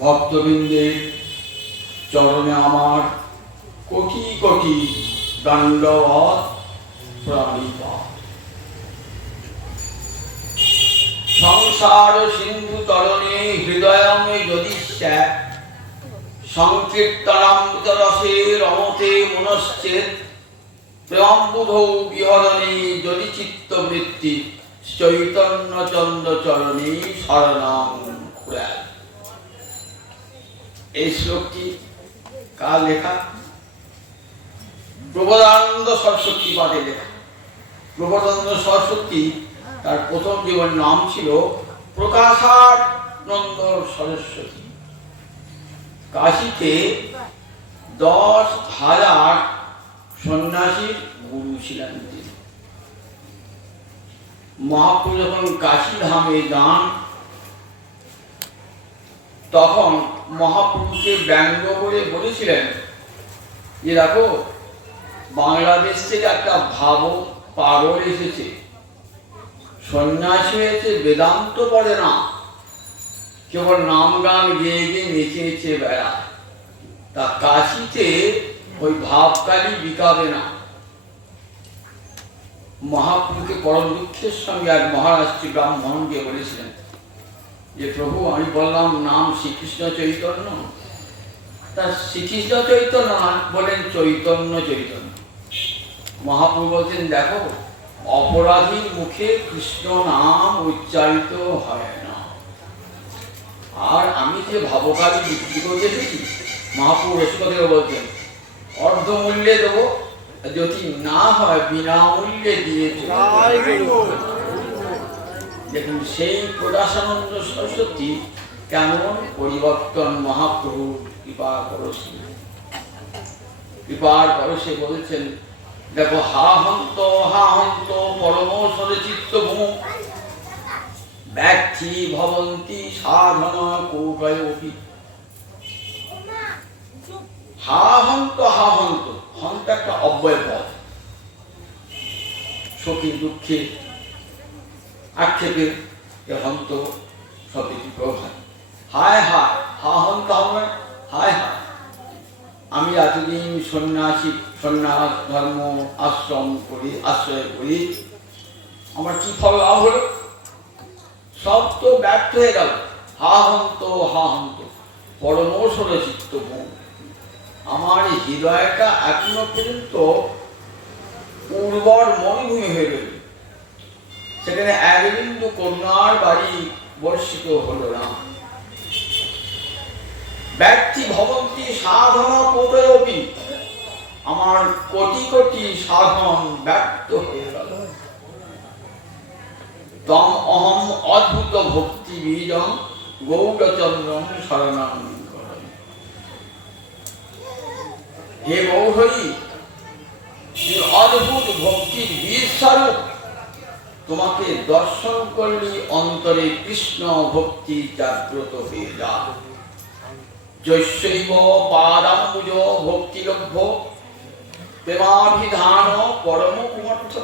ভক্তবৃন্দের চরণে আমার কোটি কোটি দণ্ডবৎ প্রণিপাত। সংসার সিন্ধু তরণে হৃদয়মে যদি স্যাৎ সংকীর্তনামৃত রসে রমতে মনশ্চেত প্রেমবুধৌ বিহরণে যদি চিত্তবৃত্তি চৈতন্য চন্দ্র চরণে শরণাং খুড়ায়। এই শ্লোকটি কার লেখা? প্রবোধানন্দ সরস্বতী পাঠে লেখা। প্রবোধানন্দ সরস্বতী তার প্রথম জীবন নাম ছিল প্রকাশানন্দ সরস্বতী। কাশীতে 10,000 সন্ন্যাসীর গুরু ছিলেন তিনি। মহাপ্রভু যখন কাশী ধামে যান তখন মহাপ্রভুকে ব্যঙ্গ করে বলেছিলেন যে দেখো, বাংলাদেশ থেকে একটা ভাবক পাগল এসেছে, সন্ন্যাসী হয়েছে, বেদান্ত পড়ে না, কেবল নাম গান গেয়ে গিয়ে নেচেছে বেড়া। তা কাশীতে ওই ভাবকারী বিকাবে না। মহাপ্রভুকে পরম দুঃখের সঙ্গে এক মহারাজ শ্রী ব্রাহ্মণকে বলেছিলেন যে প্রভু, আমি বললাম নাম শ্রীকৃষ্ণ চৈতন্য, তা শ্রীকৃষ্ণ চৈতন্য বলেন চৈতন্য চৈতন্য। মহাপ্রভু বলছেন দেখো, অপরাধীর মুখে কৃষ্ণ নাম উচ্চারিত হয় না। আর আমি যে ভাবকারী বিক্রি করতে এসেছি, মহাপ্রভু রসিকতা বলছেন অর্ধমূল্যে দেবো, যদি না হয় বিনামূল্যে দিয়ে দেখুন সেই প্রকাশানন্দ সরস্বতী কেমন পরিবর্তন মহাপ্রভু কৃপার পরশে বলছেন দেখো, হা হন্ত পরমোষরে চিত্তভূম ব্যক্তি ভবন্তি সাধনা কৌকয়পি। হা হন্ত হন্ত একটা অব্যয় পদ, সুখী দুঃখে আক্ষেপে হন্ত শব্দটি প্রধান। হায় হায়, হা হন্ত হায় হায়। আমি এতদিন সন্ন্যাস ধর্ম আশ্রয় করি, আমার কি ফল লাভ হলো? সব তো ব্যর্থ হয়ে গেল। হা হন্ত পরমোষরে চিত্তভূম। আমার হৃদয়টা এখনো পর্যন্ত উর্বর মরুভূমি হয়ে গেল, সেখানে এক বিন্দু করুণার বাড়ি বর্ষিত হলো না। ব্যক্তি ভবন্তি সাধনা কোটয়পি। আমার কোটি কোটি সাধন ব্যর্থ হয়ে গেল। তম অহম অদ্ভুত ভক্তি বীজং গৌরচন্দ্রম শরণাং করমি। হে গৌরী, অদ্ভুত ভক্তির বীজ স্বরূপ, তোমাকে দর্শন করলে অন্তরে কৃষ্ণ ভক্তি জাগ্রত হয়ে যায়। যৈশৈব পাদাম্বুজ ভক্তিলভ্য প্রেমাভিধান পরম কুমর্থ।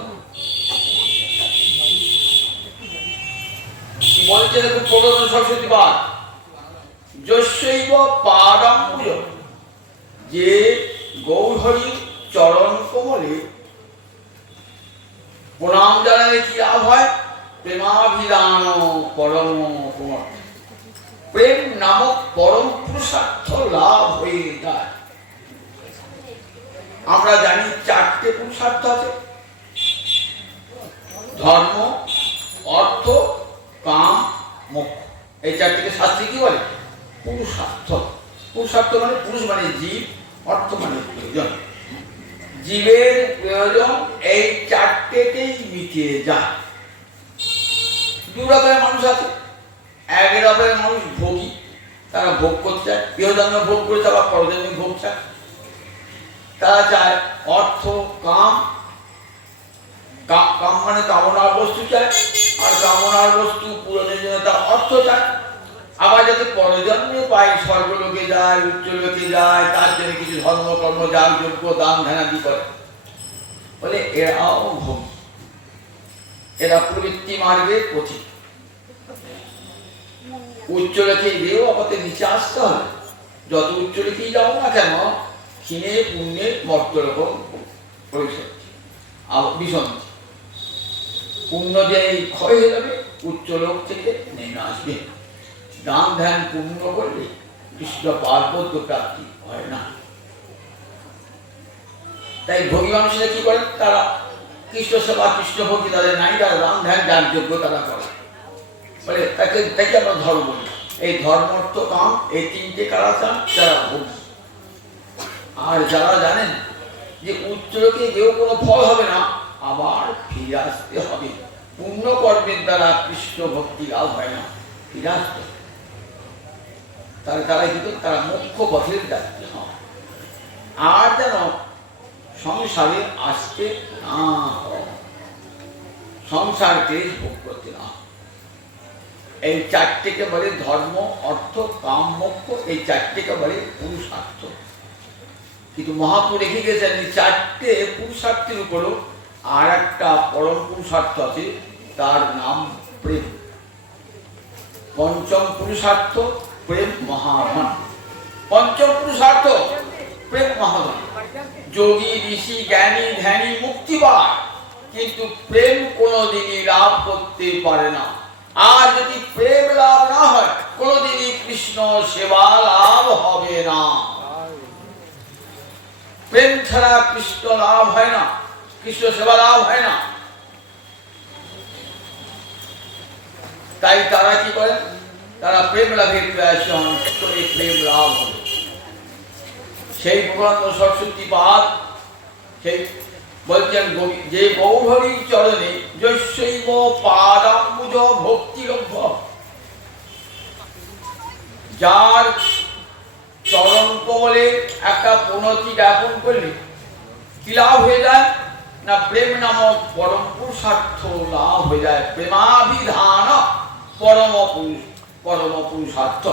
কি বলছে দেখো প্রবোধন সরস্বতী পাঠ, যৈশৈব পাদাম্বুজ, যে গৌরহরির চরণ কমলে প্রণাম জানালে কি লাভ হয়? প্রেমাভিধান পরম কুমর্থ। প্রেম নামক পরম পুরুষার্থ লাভ হয়ে যায়। আমরা জানি 4টে পুরুষার্থ আছে, ধর্ম, অর্থ, কাম, মোক্ষ। এই 4টিকে শাস্ত্রে কি বলে? পুরুষার্থ। পুরুষার্থ মানে পুরুষ মানে জীব, অর্থ মানে প্রয়োজন। জীবের প্রয়োজন এই 4টেতেই মিটে যায়। 2 রকমের মানুষ আছে। এক রকমের মানুষ ভোগী, তারা ভোগ করতে চায়, ইহজন্মে ভোগ করে আবার পরজন্মে ভোগ চায়। তারা চায় অর্থ, কাম মানে কামনার বস্তু চায়, আর কামনার বস্তু পূরণের জন্য তার অর্থ চায়। আবার যাতে পরজন্মে পায়, স্বর্গলোকে যায়, উচ্চলোকে যায়, তার জন্য কিছু ধর্মকর্ম যাগ যজ্ঞ দান ধ্যানাদি করে। বলে এরাও ভোগী, এরা প্রবৃত্তি মার্গের পথিক। উচ্চ রেখে গিয়েও আমাদের নিচে আসতে হবে। যত উচ্চ রেখেই যাও না কেন, ক্ষীণে পুণ্যে মর্তরকম পরিষদ ভীষণ পুণ্য যে ক্ষয় হয়ে যাবে, উচ্চ লোক থেকে নেমে আসবে। দান ধ্যান পুণ্য করলে কৃষ্ণ পার্বত্য প্রাপ্তি হয় না। তাই ভোগী মানুষরা কি করেন, তারা কৃষ্ণ সেবা কৃষ্ণ ভক্তি তাদের নাই, তারা দান ধ্যান যার যোগ্য তারা করে, বলে তাকে আমরা ধর্ম বলি। এই ধর্ম অর্থ কাম এই তিনটে কারা চান, যারা ভোগী। আর যারা জানেন যে উচ্চ লোকে কেউ কোনো ফল হবে না, আবার ফিরে আসতে হবে, পুণ্য কর্মের দ্বারা কৃষ্ণ ভক্তি লাভ হয় না, ফিরে আসতে। তারা কিন্তু তারা মুখ্য পথের যাত্রী হয়। আর যেন সংসারে আসতে না হয়, সংসার ক্লেশ ভোগ করতে না। এই চারটেকে বলে ধর্ম, অর্থ, কাম, মোক্ষ। এই চারটেকে বলে পুরুষার্থ। কিন্তু মহাপুর রেখে গেছেন এই চারটে পুরুষার্থের উপরও আর একটা পরম পুরুষার্থ আছে, তার নাম প্রেম। পঞ্চম পুরুষার্থ প্রেম মহাধন। পঞ্চম পুরুষার্থ প্রেম মহাধন। যোগী ঋষি জ্ঞানী ধ্যানী মুক্তি পায়, কিন্তু প্রেম কোনোদিনই লাভ করতে পারে না। আর যদি প্রেম লাভ না হয়, কোনোদিনই কৃষ্ণ সেবা লাভ হবে না। প্রেম ছাড়া কৃষ্ণ লাভ হয় না, কৃষ্ণ সেবা লাভ হয় না। তাই তারা কি করেন, তারা প্রেম লাভের প্রয়াস করে প্রেম লাভ হবে। সেই ভগবান সরস্বতী পাদ সেই বলছেন, যে গৌরহরির চরণে যশৈব পাদাম্বুজ ভক্তি লভ্য, যার চরণ কমলে একটা প্রণতি জ্ঞাপন করলে কি লাভ হয়ে যায় না, প্রেম নামক পরম পুরুষার্থ লাভ হয়ে যায়। প্রেমাভিধান পরম পুরুষার্থ,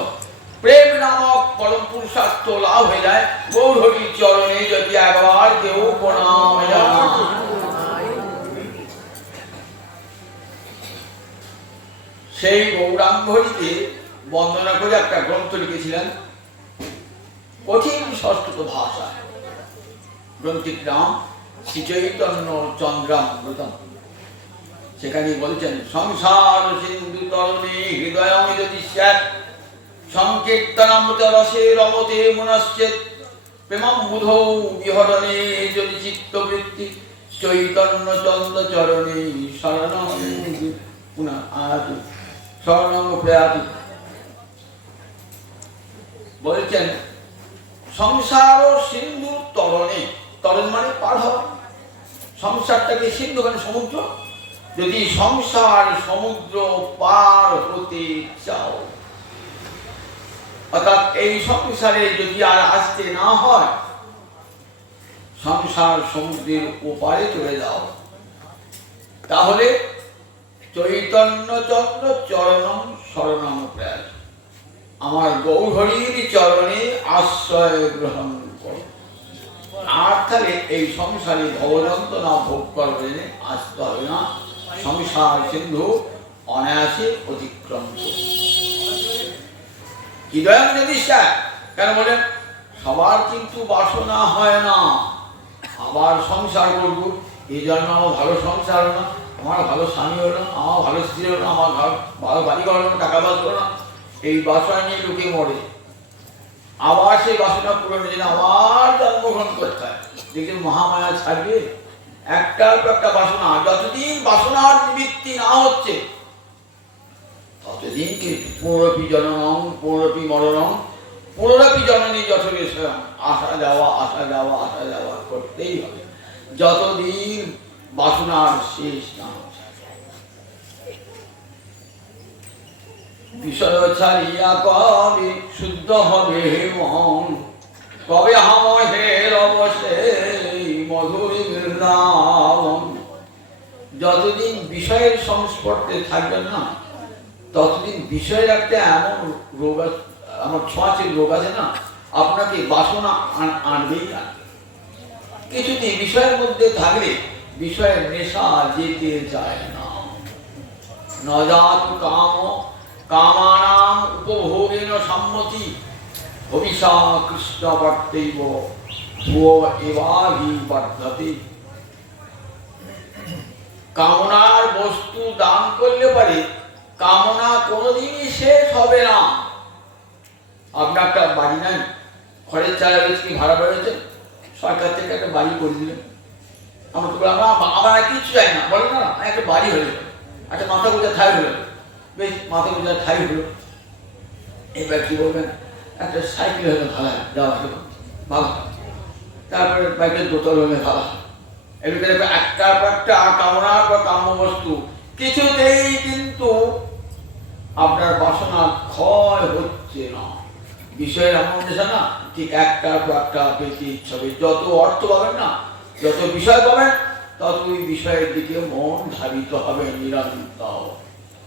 প্রেম নামক পরম পুরুষার্থ লাভ হয়ে যায় গৌরহরির চরণে যদি একবার কেউ প্রণাম জানায়। সেই গৌরাঙ্গহরিকে বন্দনা করে একটা গ্রন্থ লিখেছিলেন কঠিন সংস্কৃত ভাষা। গ্রন্থির নাম শ্রী চৈতন্য চন্দ্রামৃতম। সেখানে বলছেন, সংসার সিন্ধু তরণে হৃদয়মিদ দৃশ্যাৎ সংকীর্তনামৃত রসে রমতে মনশ্চেৎ প্রেমাম্বুধৌ বিহরণে যদি চিত্তবৃত্তি চৈতন্য চন্দ্র চরণে শরণং পুনঃ শরণং প্রয়াতি। বলছেন সংসার সিন্ধু তরণে, তরণ মানে পার হওয়া, সংসারটাকে সিন্ধু মানে সমুদ্র, যদি সংসার সমুদ্র পার হতে চাও, অর্থাৎ এই সংসারে যদি আর আসতে না হয়, সংসার সমুদ্রের ওপারে চলে যাও, তাহলে চৈতন্য চন্দ্র চরণং শরণং প্রয়াস, আমার গৌরহরির চরণে আশ্রয় গ্রহণ করো। আর তাহলে এই সংসারে ভবযন্ত্রণা ভোগ করবে, আসতে হবে না, সংসার সিন্ধু অনায়াসে অতিক্রম করবে। হৃদয় যদি কেন বলেন, সবার কিন্তু বাসনা হয় না আবার সংসার করব, এই জন্য আমার ভালো সংসার হলো না, আমার ভালো স্বামী হলো না, আমার ভালো স্ত্রী হলো না, আমার ভালো বাড়ি ঘর হলো না, টাকা পয়সা হলো না, এই বাসনা নিয়ে লোকে মরে। আবার সেই বাসনা পূরণের জন্য আবার জন্মগ্রহণ করতে হয়। দেখবেন মহামায়া ছাড়বে একটার পর একটা বাসনা, যতদিন বাসনার নিবৃত্তি না হচ্ছে ততদিন কিন্তু পুনরপি জননং পুনরপি মরণং পুনরপি জননী যথবেশয়ং, আসা যাওয়া আসা যাওয়া আসা যাওয়া করতেই হবে যতদিন বাসনার শেষ না হচ্ছে। বিষয় ছাড়িয়া কবে শুদ্ধ হবে মন, কবে হামহের অবশ্যই মধুর বৃন্দাবন। যতদিন বিষয়ের সংস্পর্শে থাকবেন না, ততদিন বিষয়ের একটা এমন রোগ, আমার ছোঁয়াচের রোগ আছে না, আপনাকে বাসনা আনবেই না। কিছুদিন বিষয়ের মধ্যে থাকলে বিষয়ের নেশা যেতে চায় না। নজাত কাম কামানাম উপভোগেন সম্মতি ভবিষা কৃষ্ণ বর্তৈব ভুয় এবাহি বর্ধতে। কামনার বস্তু দান করলে পারে কামনা কোনোদিনই শেষ হবে না। আপনার একটা বাড়ি নাই, খড়ের চালা রয়েছে কি ভাড়া বেড়েছে, সরকার থেকে একটা বাড়ি করে দিলেন। আমরা তো আমার আর কিছু চাই না, বলেন না একটা বাড়ি হয়ে গেল, একটা মাথা গোজা ঠাই হলো, বেশ মাথা গোজা ঠাই হলো। এবার কি বলবেন, একটা সাইকেল হলে ভাড়া যাওয়া হলো ভালো, তারপরে বাইকের দোতল হলে ভাড়া। এর একটা একটা কামনা বা কাম্য বস্তু কিছুতেই কিন্তু আপনার বাসনা ক্ষয় হচ্ছে না। বিষয়ের এমন দেশে না, ঠিক একটার পর একটা পেতে ইচ্ছা হবে। যত অর্থ পাবেন না, যত বিষয় পাবেন, তত ওই বিষয়ের দিকে মন ধাবিত হবে নিরন্তর।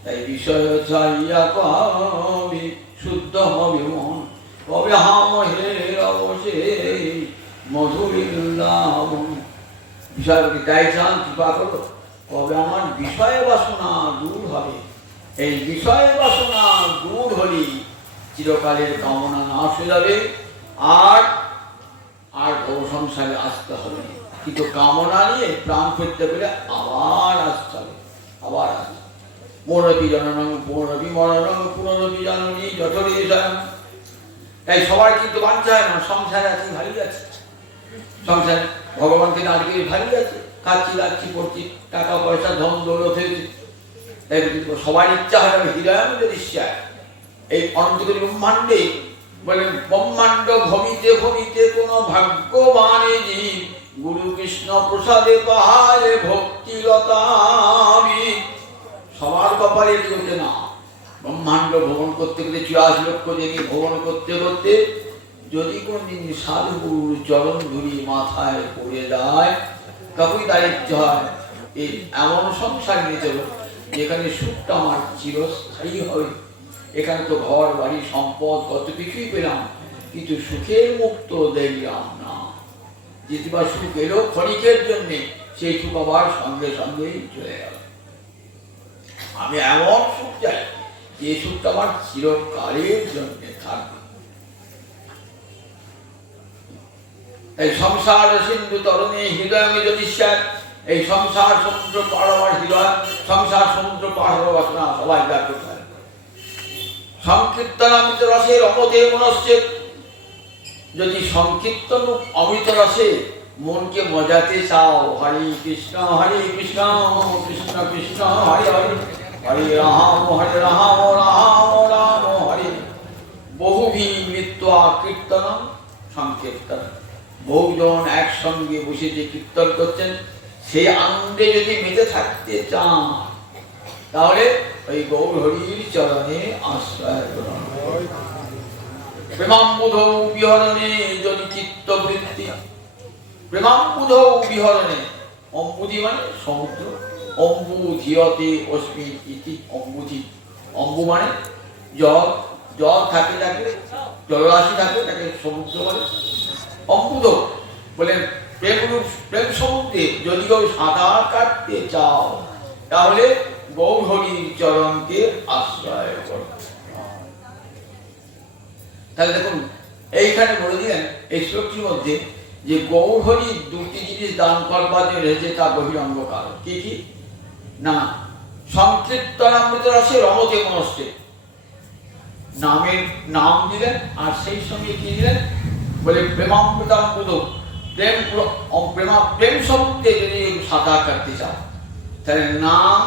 তাই বিষয় ছাড়িয়া কবে শুদ্ধ হবে মন, কবে হামের অবশেষ মধুরিল্লাবন। বিষয়কে তাই চান কৃপা করো, কবে আমার বিষয় বাসনা দূর হবে। এই বিষয় বাসনা দূর হলে চিরকালের কামনা নাশ হয়ে যাবে, আর আর ভব সংসারে আসতে হবে। কিন্তু কামনা নিয়ে প্রাণ ফিরতে পেরে আবার আসতে হবে, আবার আসতে। পুনরপি জননং পুনরপি মরণং পুনরপি জননী যঠরে জয়ং। তাই সবার কিন্তু বাঞ্ছা হয় না, সংসারে আছে ভারী আছে, সংসারে ভগবানকে না ডেকে ভারী আছে, খাচ্ছি লাচ্ছি পড়ছি, টাকা পয়সা ধন দৌলত হয়েছে। তাই সবার ইচ্ছা হয় হৃদয় যদি ইচ্ছায় এই অনন্তকারী ব্রহ্মাণ্ডে বলেন, ব্রহ্মাণ্ড ভবিতে ভবিতে কোন ভাগ্যবানে জীব গুরু কৃষ্ণ প্রসাদে পাহাড়ে ভক্তি লতামি। সবার কপালে এগোতে না। ব্রহ্মাণ্ড ভ্রমণ করতে করতে 84 লক্ষ জেনে ভ্রমণ করতে করতে যদি কোনদিন সাধুগুরুর চরণ ধুলি মাথায় পড়ে যায়, কাকুই তার ইচ্ছে হয় এই এমন সংসার নিয়ে চলো যেখানে সুখটা আমার চিরস্থায়ী হবে। এখানে তো ঘর বাড়ি সম্পদ কত কিছুই পেলাম, কিন্তু সুখের মুক্ত দেখলাম না। যেটা সুখ এলো ক্ষণিকের জন্যে, সেই সুখ আবার সঙ্গে সঙ্গেই চলে গেল। আমি এমন সুখ চাই যে সুখটা আমার চিরকালের জন্য থাকবে। এই সংসার সিন্ধু তরণে হৃদয় যদি এই সংসার সমুদ্র পার হওয়ার হৃদয়, সংসার সমুদ্র পার হওয়ার বাসনা সবাই ব্যাপ্ত থাকে। সংকীর্তন অমৃত রসে রমতে মনস্যে, যদি সংকীর্তন অমৃত রসে মনকে মজাতে চাও, হরে কৃষ্ণ কৃষ্ণ কৃষ্ণ হরে হরে, হরে রাম রাম রাম হরে। বহুভি নৃত্য কীর্তন সংকীর্তন, বহুজন একসঙ্গে বসে যে কীর্তন করছেন, সেই আনন্দে যদি মেতে থাকতে চান, তাহলে ওই গৌর হরির চরণে আশ্রয় গ্রহণ। প্রেমাম্বুধ বিহরণে যদি চিত্ত বৃত্তি, প্রেমাম্বুধ বিহরণে, অম্বুধি মানে সমুদ্র, অম্বুধিয়তে অস্মি ইতি অম্বুধি। অম্বু মানে জল, জল থাকে তাকে জলরাশি থাকে তাকে সমুদ্র বলে। অম্বুধ বলেন প্রেম সমুদ্রে যদি কেউ সাঁতার কাটতে চাও, তাহলে গৌর হরির চরণকে আশ্রয় করো। তাহলে দেখুন এইখানে বলে দিলেন এই শ্লোকটির মধ্যে যে গৌর হরির দুটি জিনিস দান করবার জন্য রয়েছে, তা বহিরঙ্গ কারণ। কি কি না, সংকীর্তন অমৃত রসে রমতে মনস্যে, নামের নাম দিলেন, আর সেই সঙ্গে কি দিলেন বলে প্রেমামৃতাম্বুধ, প্রেম প্রেম সমুদ্রে যদি সাঁতার কাটতে চাও, তাহলে নাম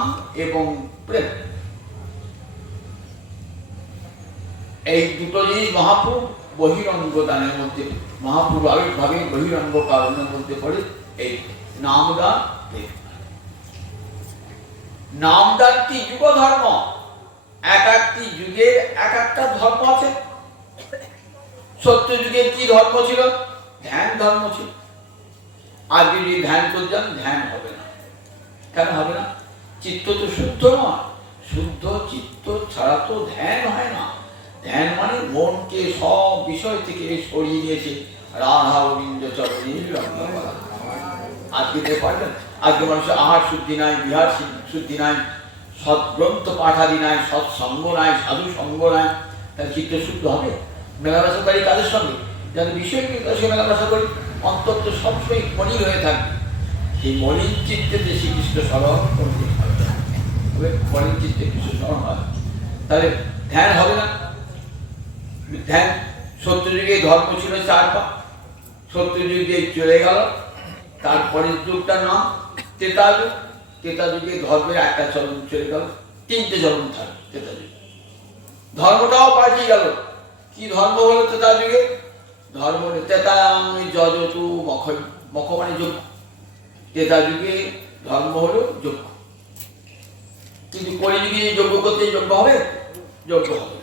এবং প্রেম, এই দুটো জিনিস মহাপ্রভু বহিরঙ্গ দানের মধ্যে, মহাপ্রভু আবির্ভাবে বহিরঙ্গ কারণের মধ্যে পড়ে এই নামদান। নামদানটি যুগ ধর্ম, এক একটি যুগের এক একটা ধর্ম আছে। সত্য যুগের কি ধর্ম ছিল? ধ্যান ধর্ম ছিল। আজ যদি ধ্যান করছেন, ধ্যান হবে না। কেন হবে না? চিত্ত তো শুদ্ধ নয়, শুদ্ধ চিত্ত ছাড়া তো ধ্যান হয় না। ধ্যান মানে মনকে সব বিষয় থেকে সরিয়ে নিয়েছে রাধা গোবিন্দ চরণে লগ্ন করা। আজকে দেখতে পারবেন, আজকে মানুষের আহার শুদ্ধি নাই, বিহার শুদ্ধি নাই, সৎগ্রন্থ পাঠাদি নাই, সৎসঙ্গ নাই, সাধু সঙ্গ নাই, তার চিত্ত শুদ্ধ হবে? মেলামেশাকারী কাদের সঙ্গে? যাদের বিষয় সে মেলামেশা করি, অন্তত সবসময় মলিন হয়ে থাকবে। এই মলিন চিত্তে শ্রীকৃষ্ণ স্মরণ করতে হবে। মলিন চিত্তে কৃষ্ণ স্মরণ হয়, তাহলে ধ্যান হবে না। ধ্যান সত্যযুগে ধর্ম ছিল 4 পা, সত্যযুগ দিয়ে চলে গেল, তারপরের যুগটার নাম ত্রেতা যুগ। ত্রেতা যুগে ধর্মের একটা চরণ চলে গেল, 3টে চরণ থাকে ত্রেতা যুগে। ধর্মটাও পাল্টে গেল। কি ধর্ম হলো ত্রেতা যুগে? ধর্ম ত্রেতায়াং যজতু মখ, মখ মানে যজ্ঞ। ত্রেতা যুগে ধর্ম হলো যজ্ঞ। কিন্তু কলিযুগে যজ্ঞ করতে যজ্ঞ হবে? যজ্ঞ হবে।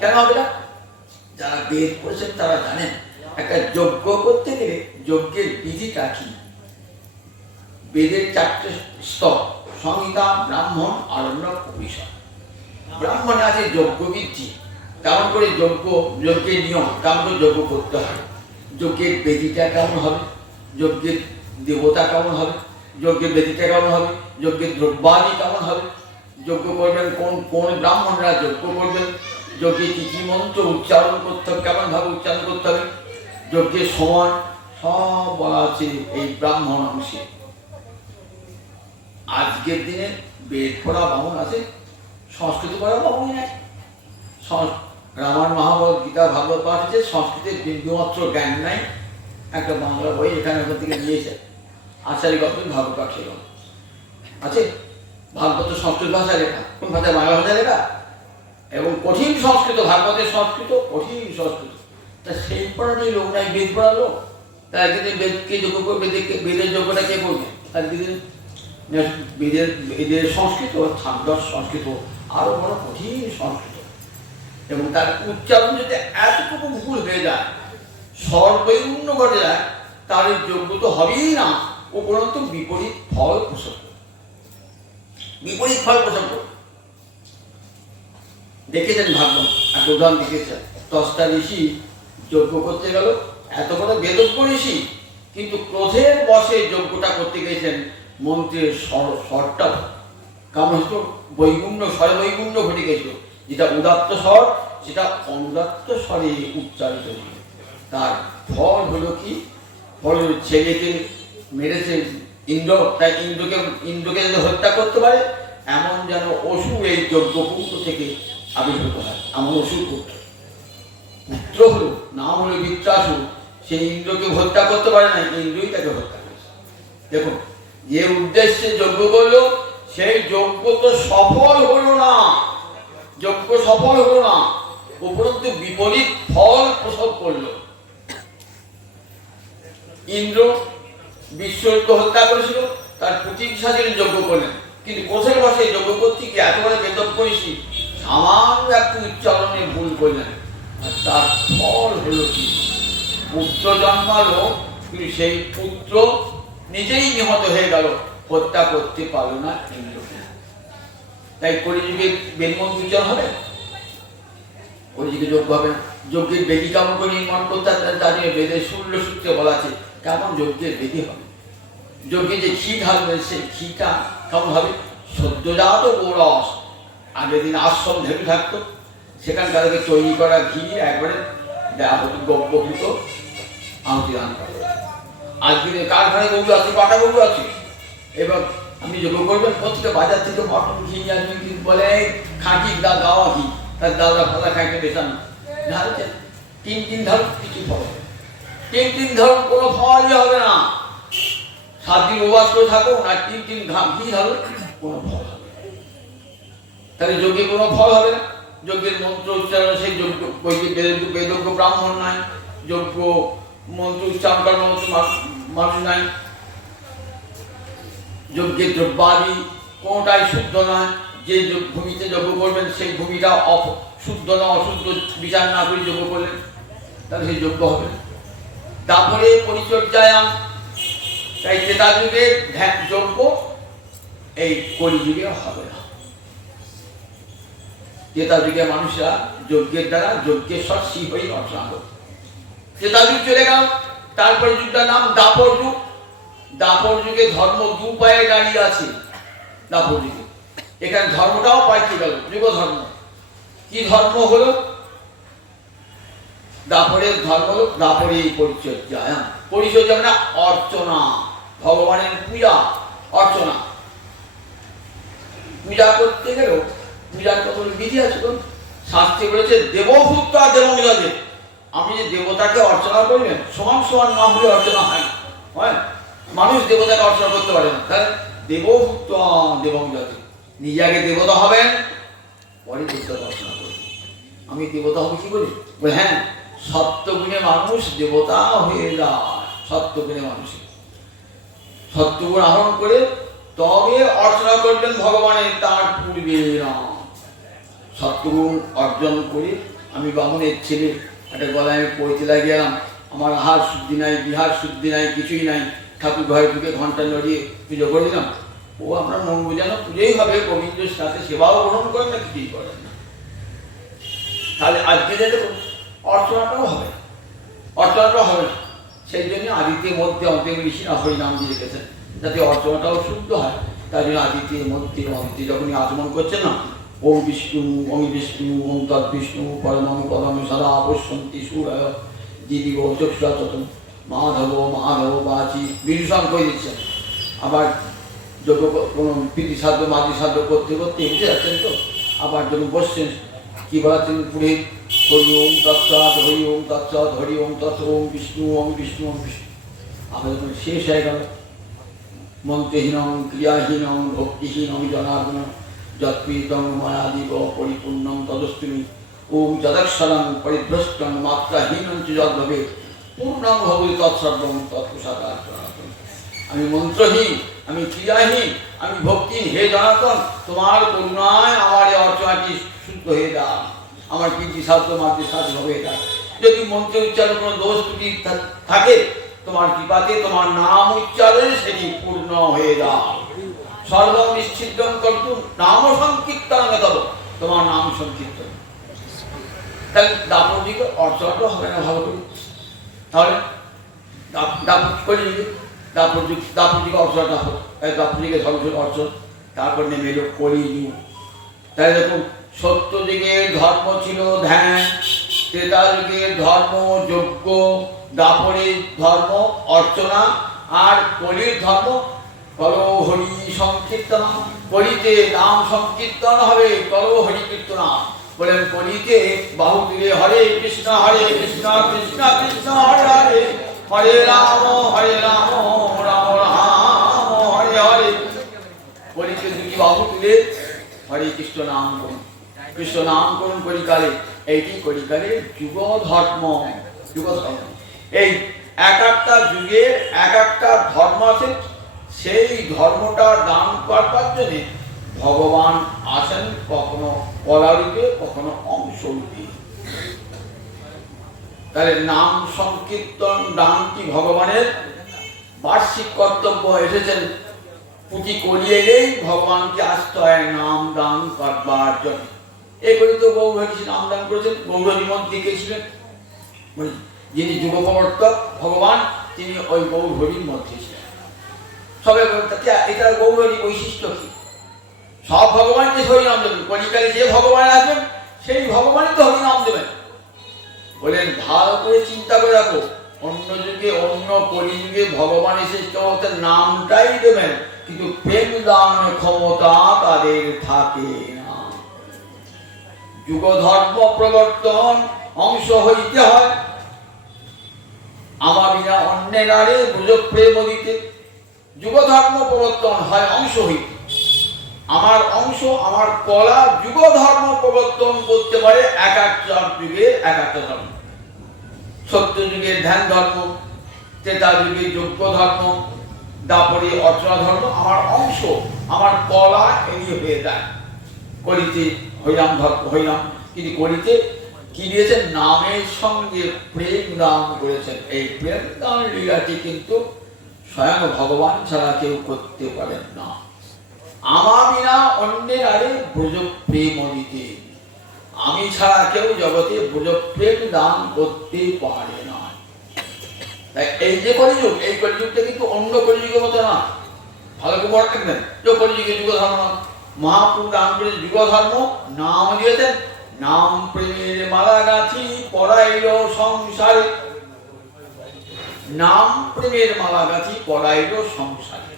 কেন হবে না? যারা বেদ পড়েছেন তারা জানেন একটা যজ্ঞ করতে গেলে যজ্ঞের বিধিটা কি। বেদের 4টে স্তর: সংহিতা, ব্রাহ্মণ, আরণ্যক, উপনিষদ। ব্রাহ্মণে আছে যজ্ঞ বিধি, কেমন করে যজ্ঞের নিয়ম, কেমন করে যজ্ঞ করতে হয়, যজ্ঞের বেদিটা কেমন হবে, যজ্ঞের দেবতা কেমন হবে, যজ্ঞের বেদিটা কেমন হবে, যজ্ঞের দ্রব্যাদি কেমন হবে, যজ্ঞ করবেন কোন কোন ব্রাহ্মণরা যজ্ঞ করবেন, যজ্ঞে কি কি মন্ত্র উচ্চারণ করতে হবে, কেমন ভাবে উচ্চারণ করতে হবে, যজ্ঞের সময় সব বলা আছে এই ব্রাহ্মণ অংশে। আজকের দিনে বেদ পড়া বামুন আছে, সংস্কৃত পড়া বামুন নাই। রামায়ণ, মহাভারত, গীতা, ভাগবত পাঠ হচ্ছে, সংস্কৃতের বিন্দুমাত্র জ্ঞান নাই। একটা বাংলা বই এখানে ওখান থেকে নিয়েছে, আচার্য গল্পের ভাগবত পাঠ ছিল আছে। ভাগবত সংস্কৃত ভাষায় লেখা, কোন ভাষায়? বাংলা ভাষায় লেখা, এবং কঠিন সংস্কৃত। ভাগবতের সংস্কৃত কঠিন সংস্কৃত। তা সেই পড়াটাই লোক নাই, বেদ পড়ার লোক। তা একদিন বেদকে যোগ্য করবে, বেদের যোগ্যটা কে করবে? একদিন বেদের সংস্কৃত, ছান্দস সংস্কৃত, আরো বড় কঠিন সংস্কৃত, এবং তার উচ্চারণ যদি এতটুকু ভুল হয়ে যায়, সর্বৈগুণ্য ঘটে যায়, তার যোগ্য তো হবেই না, উপরন্ত বিপরীত ফল প্রসব করবে। বিপরীত ফল প্রসব করবে। দেখেছেন ভাগ্য, একটা উদাহরণ দেখেছেন। 10টা ঋষি যজ্ঞ করতে গেল, এত বড় বেদজ্ঞ ঋষি, কিন্তু ক্রোধের বশে যজ্ঞটা করতে গেছেন, মন্ত্রের স্বরটা কেমন হতো? বৈগুণ্য, স্বরে বৈগুণ্য ঘটে গেছিল। যেটা উদাত্ত স্বর, সেটা অনুদাত্ত স্বরে উচ্চারিত হল। তার ফল হলো কি? ফল হলো ছেলেকে মেরেছে ইন্দ্র, তাই ইন্দ্রকে যদি হত্যা করতে পারে, এমন যেন অসুর এই যজ্ঞকুণ্ড থেকে আবির্ভূত হয়, এমন অসুর পুত্র। পুত্র হলো, নাম হলো বৃত্রাসুর। সেই ইন্দ্রকে হত্যা করতে পারে না, ইন্দ্রই তাকে হত্যা করেছে। দেখুন, যে উদ্দেশ্যে যজ্ঞ করলো, সেই যজ্ঞ তো সফল হলো না, যজ্ঞ সফল হলো না, উপরন্তু বিপরীত ফল প্রসব করলো। ইন্দ্র বিশ্বকে হত্যা করেছিল, তার প্রতিষ্ঠা তিনি যজ্ঞ করলেন, কিন্তু কোষের বসে যজ্ঞ করতে গিয়ে একেবারে বেদজ্ঞ ঋষি সামান্য একটু উচ্চারণে ভুল করলেন, আর তার ফল হলো কি? পুত্র জন্মালো, কিন্তু সেই পুত্র নিজেই নিহত হয়ে গেল, হত্যা করতে পারল না ইন্দ্রকে। তাই কলিযুগে বেদমন্ত্র উচ্চারণ হবে, কলিযুগে যজ্ঞ হবে না। যজ্ঞের বেদি কেমন করে নির্মাণ করতে হবে, তার জন্য বেদের 16 সূত্রে বলা আছে কেমন যজ্ঞের বেদি হবে। যজ্ঞে যে ঘি ঢালবে, সেই ঘিটা কেমন হবে? সদ্যজাত গৌরস। আগের দিন আশ্রম ঢেলে থাকতো, সেখানকার তৈরি করা ঘি একবারে দেওয়া হতো, গব্যকৃত আহুতি দান করে। আজকে কারখানে গরু আছে, পাটা গরু আছে, এবার আপনি যজ্ঞ করবেন, প্রত্যেকটা বাজার থেকে মটন ঘি নিয়ে আসবেন, কিন্তু বলে খাঁটি গাওয়া ঘি, তার দাদা ফাদা খাইতে বেচানো ঢালছে। 3 দিন ধর কিছু ফল, 3 দিন ধর কোনো ফলই হবে না। 7 দিন উপবাস করে থাকো, আর 3 দিন ঘি ঢালো, কোনো ফল হবে। তাহলে যজ্ঞে কোনো ফল হবে না। যজ্ঞের মন্ত্র উচ্চারণ, সেই যজ্ঞ বেদজ্ঞ ব্রাহ্মণ নাই, যজ্ঞ মন্ত্র উচ্চারণ করার মতো মানুষ নাই, যজ্ঞের দ্রব্যাদি কোনোটাই শুদ্ধ নয়। যে ভূমিতে যজ্ঞ করবেন, সেই ভূমিটা শুদ্ধ না অশুদ্ধ বিচার না করে যজ্ঞ করলেন, তাহলে সেই যজ্ঞ হবে না। তারপরে পরিচর্যায়াম, তাই ত্রেতা যুগের যজ্ঞ এই কলিযুগে হবে না। ত্রেতা যুগে মানুষরা যজ্ঞের দ্বারা যজ্ঞেশ্বর শিব হয়ে অর্চনা করত। ত্রেতা যুগ চলে গেল, তারপরে যুগটার নাম দাপর যুগ। দাপর যুগে ধর্ম 2 পায়ে দাঁড়িয়ে আছে। দাপর যুগে এখানে ধর্মটাও পাল্টে গেল, যুগ ধর্ম। কি ধর্ম হলো? দাপরের ধর্ম হলো দাপরে পরিচর্যা। পরিচর্যা মানে অর্চনা, ভগবানের পূজা অর্চনা। পূজা করতে গেলেও পূজার কত বিধি আছে। শাস্ত্রে বলেছে দেবভূত দেবমিলাদের। আপনি যে দেবতাকে অর্চনা করবেন, সমান সমান না হলে অর্চনা হয় না। হয় মানুষ দেবতাকে অর্চনা করতে পারে না। তাহলে দেবভূত দেবমিলাদের, নিজে আগে দেবতা হবেন, পরে দেবতাকে অর্চনা করবেন। আমি দেবতা হবো কি বলি? হ্যাঁ, সত্যগুণে মানুষ দেবতা হয়ে যায়। সত্যগুণে মানুষ সত্যগুণ আহরণ করে তবে অর্চনা করবেন ভগবানের, তার পূর্বে না। সত্যগুণ অর্জন করে আমি বামুনের ছেলে, একটা গলায় পড়তে লাগিলাম, আমার আহার শুদ্ধি নাই, বিহার শুদ্ধি নাই, কিছুই নাই, ঠাকুর ঘরে ঢুকে ঘন্টা নড়িয়ে পুজো করে দিলাম। ও আমরা মন বোঝানো পুজোই হবে, গোবিন্দের সাথে সেবাও গ্রহণ করেন না, কিছুই করেন না। তাহলে আজকে দেখুন অর্চনাটাও হবে না, অর্চনাটাও হবে না। সেই জন্য আদিত্যের মধ্যে অন্তে ঋষিরা হরিনাম দিয়ে রেখেছেন, যাতে অর্চনাটাও শুদ্ধ হয়। তাই জন্য আদিত্যের মধ্যে অন্তে যখনই আগমন করছে না, ওম বিষ্ণু ওম তৎ বিষ্ণু পরমং পদম সদা পশ্যন্তি সুরায় দিদি চক্ষুরাতম মাধব মাধব বাচি বিদূষণ করে দিচ্ছেন। আবার যত কোনো পিতৃ সাধ্য মাতৃ সাধ্য করতে করতে বুঝে যাচ্ছেন তো, আবার যখন বসছেন কি বলাচ্ছেন পুরোহিত, হরি ওম তৎসৎ, হরি ওম তৎসৎ, হরি ওম তৎ, ওম বিষ্ণু ওম বিষ্ণু ওম বিষ্ণু। আবার যখন শেষ হয়ে গেল, মন্ত্রহীনং ক্রিয়াহীনং ভক্তিহীনং জনার্দন যৎপীতং মায়াদিব পরিপূর্ণং তদস্তুমি ওম যদক্ষরং পরিভ্রষ্টং মাত্রাহীনং চ যদ্ভবে পূর্ণং ভবে তৎসর্বং তৎপ্রসাদাৎ। আমি মন্ত্রহীন, আমি ক্রিয়াহীন, আমি ভক্তিহীন, হে জনার্দন তোমার করুণায় আমার এই অর্চনাটি শুদ্ধ হয়ে যায়, আমার পিতৃ সাধ্য মাতৃ সাধ্য হয়ে যায়। যদি মন্ত্র উচ্চারণ কোনো দোষ ত্রুটি থাকে, তোমার কৃপাতে তোমার নাম উচ্চারণে সেটি পূর্ণ হয়ে যায়। সর্ব নিশ্চিন্তন করতুম নাম সংকীর্তন তব, তোমার নাম সংকীর্তন। তাহলে দাপরদিকে অর্চনাটা হবে না ভালো করে। তাহলে দাপরদিকে অর্চনাটা হোক, তাই দাপরদিকে সর্বশেষ অর্চন। তারপর নেমে এলো কলিযুগ। তাই দেখুন, সত্য যুগের ধর্ম ছিল ধ্যান, ত্রেতা যুগের ধর্ম যজ্ঞ, দাপরের ধর্ম অর্চনা, আর কলির ধর্ম করো হরি সংকীর্তন। কলিতে নাম সংকীর্তন হবে, করো হরি কীর্তন। বলেন কলিতে বাহু তুলে হরে কৃষ্ণ কৃষ্ণ কৃষ্ণ হরে হরে, হরে রাম রাম রাম হরে হরে। কলিতে দুটি বাহু তুলে হরে কৃষ্ণ নাম করুন, কৃষ্ণ নাম করুন কলিকালে। এইটি কলিকালে যুগ ধর্ম। যুগ ধর্ম, এই এক একটা যুগের এক একটা ধর্ম আছে, সেই ধর্মটা দান করবার জন্য ভগবান আসেন, কখনো কলারূপে কখনো অংশরূপে। তাহলে নাম সংকীর্তন দানটি ভগবানের বার্ষিক কর্তব্য। এসেছেন পুঁথি করিয়ে এলেই ভগবানকে আসতে হয় নাম দান করবার জন্য। এই করে তো গৌরহরি নাম দান করেছেন, গৌরহরি মন্ত্রী কে ছিলেন? যিনি যুগ প্রবর্তক ভগবান, তিনি ওই গৌরহরির মধ্যে ছিলেন। সবাই এটা গৌরহরি বৈশিষ্ট্য কি? সব ভগবানকে হরিনাম দেবেন, কলিকালে যে ভগবান আসবেন সেই ভগবানই তো হরিনাম দেবেন। বলেন ভালো করে চিন্তা করে রাখো, অন্য যুগে অন্য কলিযুগে ভগবান এসে কেবল নামটাই দেবেন, কিন্তু প্রেম দান ক্ষমতা তাদের থাকে না। যুগ ধর্ম প্রবর্তন অংশ হইতে হয়, আমার বিনা অন্যের নারে বুঝ প্রেম দিতে। যুগ ধর্ম প্রবর্তন হয় অংশ হইতে। আমার অংশ, আমার কলা যুগ ধর্ম প্রবর্তন করতে পারে এক একটা যুগের এক একটা ধর্ম। সত্য যুগের ধ্যান ধর্ম, ত্রেতা যুগের যজ্ঞ ধর্ম, দাপরে অর্চনা ধর্ম আমার অংশ, আমার কলা এগিয়ে হয়ে যায়। কলিতে হরিনাম ধর্ম হরিনাম, কিন্তু কলিতে কি দিয়েছেন? নামের সঙ্গে প্রেম দান করেছেন। এই প্রেম দান লীলাটি কিন্তু স্বয়ং ভগবান ছাড়া কেউ করতে পারেন না। আমার বিনা অন্যের আরে ব্রজ প্রেম দিতে, আমি ছাড়া কেউ জগতে ব্রজ প্রেম দান করতে পারে না। তাই এই যে কলিযুগ, এই কলিযুগটা কিন্তু অন্য কলিযুগের মতো না। ভালো করে মনে রাখবেন, যে কলিযুগে যুগ ধর্ম মহাপ্রভু দান করে যুগ ধর্ম, নাম দিয়েছেন নাম প্রেমের মালা গাঁথি পড়াইল সংসারে। নাম প্রেমের মালা গাঁথি পড়াইল সংসারে।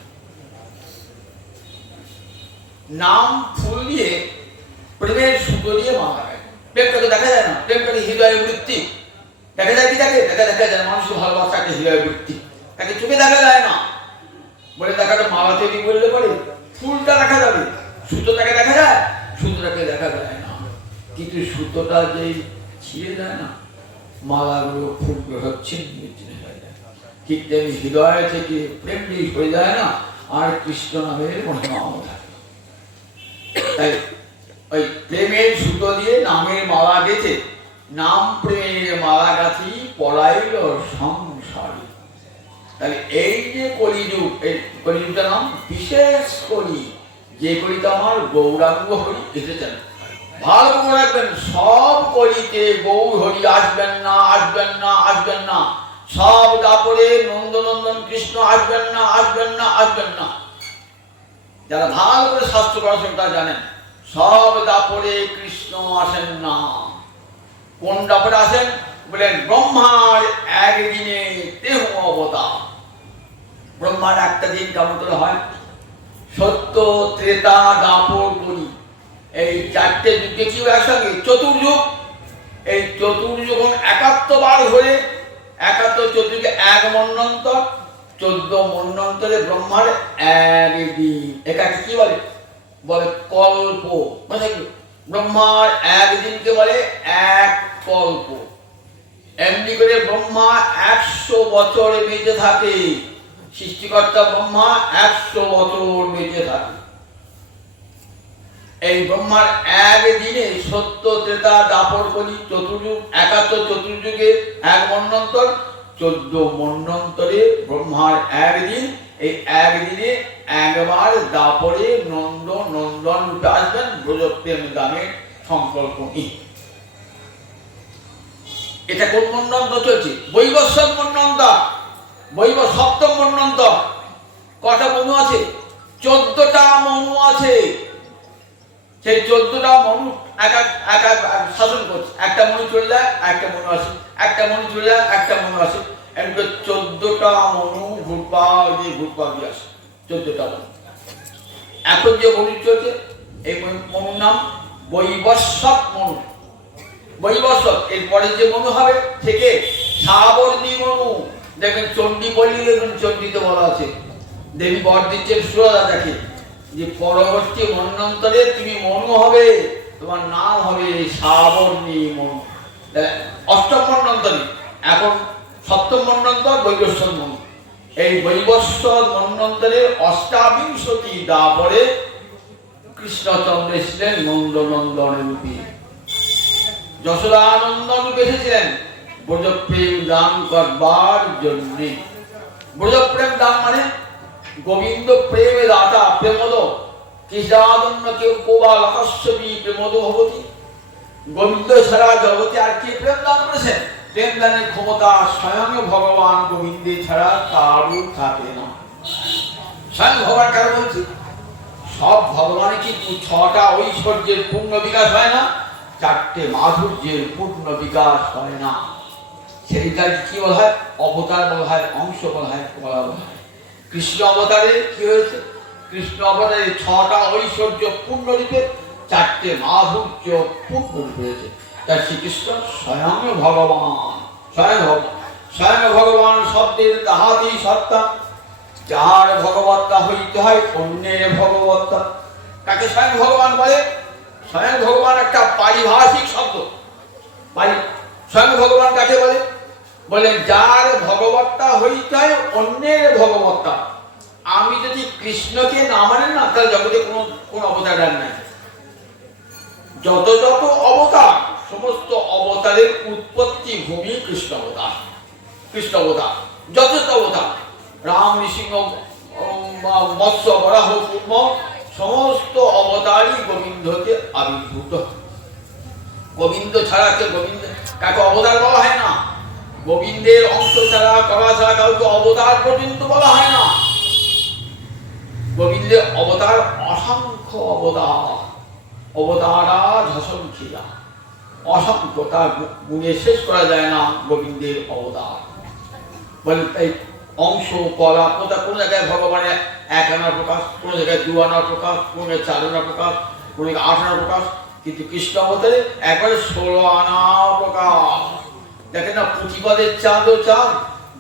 নাম ফুল দিয়ে প্রেমের সুতো দিয়ে মালা গায়। প্রেমটাকে দেখা যায় না, প্রেমটাকে হৃদয় বৃত্তি দেখা যায়। কি দেখা যায় মানুষের ভালোবাসা একটা হৃদয় বৃত্তি, তাকে চোখে দেখা যায় না বলে দেখাটা মালা তৈরি করলে পরে ফুলটা দেখা যাবে, সুতোটাকে দেখা যায়, সুতোটাকে দেখা যায় না। কিন্তু সুতোটা যেই ছিঁড়ে যায় না, মালাগুলো ফুলগুলো সব ছিন্ন হয়ে যায়। ঠিক তেমনি হৃদয় থেকে প্রেম যেই হয়ে যায় না, আর কৃষ্ণ নামের কোনো নাম থাকে। তাই ওই প্রেমের সুতো দিয়ে নামের মালা গেছে, নাম প্রেমের মালা গাঁথি পড়াইল সংসারে। তাহলে এই যে কলিযুগ, এই কলিযুগটার নাম বিশেষ কলি, যে কলিতে আমার গৌরাঙ্গ হরি এসেছেন। ভালো করে রাখবেন, সব কলিতে গৌর হরি আসবেন না, আসবেন না, আসবেন না। সব দাপরে নন্দনন্দন কৃষ্ণ আসবেন না, আসবেন না, আসবেন না। যারা ভালো করে শাস্ত্র পড়াশোনা তারা জানেন, সব দাপরে কৃষ্ণ আসেন না। কোন দাপরে আসেন বলেন? ব্রহ্মার একদিনে দেহ অবতার। ব্রহ্মার একটা দিন কেমন করে হয়? সত্য, ত্রেতা, দাপর, কলি, এই চারটে যুগে কি একসঙ্গে চতুর্যুগ। এই চতুর্যুগ 71 বার হয়ে 71 চতুর্যুগে এক মন্বন্তর, 14 মন্বন্তরে ব্রহ্মার একদিন। এটাকে কি বলে? বলে কল্প। মানে ব্রহ্মার একদিনকে বলে এক কল্প। এমনি করে ব্রহ্মা 100 বছর বেঁচে থাকে। সৃষ্টিকর্তা ব্রহ্মা 100 বছর বেঁচে থাকে। এই ব্রহ্মার একদিনে সত্য, ত্রেতা, দাপর, কলি, চতুর্যুগ, 71 চতুর্যুগে এক মন্বন্তর, 14 মন্বন্তরে ব্রহ্মার একদিন। এই একদিনে একবার দাপরে নন্দন রূপে আসবেন ব্রজপ্রেম দানের সংকল্প নিয়ে। এটা কোন মন্বন্তর চলছে? বৈবস্বত মন্বন্তর, সপ্তম মন্বন্তর। কটা মনু আছে? 14টা মনু আছে। সেই 14টা মনু এক শাসন করছে। একটা মনু চলে যায়, একটা মনু আসে, একটা মনু চলে যায়, একটা মনু আসে। এমনি 14টা মনু ঘুরপাক দিয়ে আসে। 14টা মনু। এখন যে মনু চলছে, এই মনুর নাম বৈবস্বত মনু। বৈবস্বত। এরপরে যে মনু হবে থেকে সাবর্ণী মনু। দেখবেন চণ্ডী বললে দেখবেন চণ্ডীতে বলা আছে, দেবী বর দিচ্ছেন সুরদা দেখে যে পরবর্তী মন্বন্তরে তুমি মনু হবে, তোমার নাম হবে সাবর্ণী মনু। অষ্টম মন্বন্তরে, এখন সপ্তম মন্বন্তর বৈবস্বত মনু। এই বৈবস্বত মন্বন্তরের অষ্টাবিংশতি দাপরে কৃষ্ণচন্দ্র এসেছিলেন নন্দনন্দনের রূপে, যশোদানন্দন রূপে এসেছিলেন ব্রজপ্রেম দান করবার জন্যে। ব্রজপ্রেম দান মানে গোবিন্দ প্রেমে দাতা, প্রেমদ কৃষ্ণাদন্য কেউ কোবা লকস্বী প্রেমদ ভবতী। গোবিন্দ ছাড়া জগতে আর কে প্রেম দান করেছেন? প্রেম দানের ক্ষমতা স্বয়ং ভগবান গোবিন্দে ছাড়া কারও থাকে না। স্বয়ং ভগবান কারো বলছি, সব ভগবানের কিন্তু 6টা ঐশ্বর্যের পূর্ণ বিকাশ হয় না, 4টে মাধুর্যের পূর্ণ বিকাশ হয় না। সেইটাই কি বলা হয়? অবতার বলা হয়, অংশ বলা হয়, বলা হয়। কৃষ্ণ অবতারে কি হয়েছে? কৃষ্ণ অবতারে 6টা ঐশ্বর্য পূর্ণ রূপে, 4টে মাধুর্য পূর্ণ রূপে হয়েছে। তাই শ্রীকৃষ্ণ স্বয়ং ভগবান। স্বয়ং ভগবান শব্দের তাহাতেই সত্তা। যার ভগবত্তা হইতে হয় অন্যের ভগবত্তা। কাকে স্বয়ং ভগবান বলে? স্বয়ং ভগবান একটা পারিভাষিক শব্দ। স্বয়ং ভগবান কাকে বলে? বলেন যার ভগবত্তা হইতে হয় অন্যের ভগবত্তা। আমি যদি কৃষ্ণকে না মানেন না, তাহলে জগতে কোন অবতার নাই। যত অবতার, সমস্ত অবতারের উৎপত্তি ভূমি কৃষ্ণ অবতার। কৃষ্ণ অবতার, যত অবতার, রাম, নৃসিংহ, মৎস্য, বরাহ, কুর্ম, সমস্ত অবতারই গোবিন্দকে আবির্ভূত। গোবিন্দ ছাড়া কাকে অবতার বলা হয় না। গোবিন্দের অংশ ছাড়া, কলা ছাড়া কাউকে অবতার পর্যন্ত বলা হয় না। গোবিন্দের অবতার অসংখ্য অসংখ্য অবতারা অসংখ্যা, অসংখ্য, তার গুণে শেষ করা যায় না গোবিন্দের অবতার। বলে তাই অংশ কলা কোনো জায়গায় ভগবানের 1 আনা প্রকাশ, কোনো জায়গায় 2 আনা প্রকাশ, কোনো জায়গায় 4 আনা প্রকাশ, কোনো জায়গায় 8 আনা প্রকাশ, কিন্তু কৃষ্ণ অবতারে একবারে 16 আনা প্রকাশ। দেখেন না, প্রতিপদের চাঁদও চাঁদ,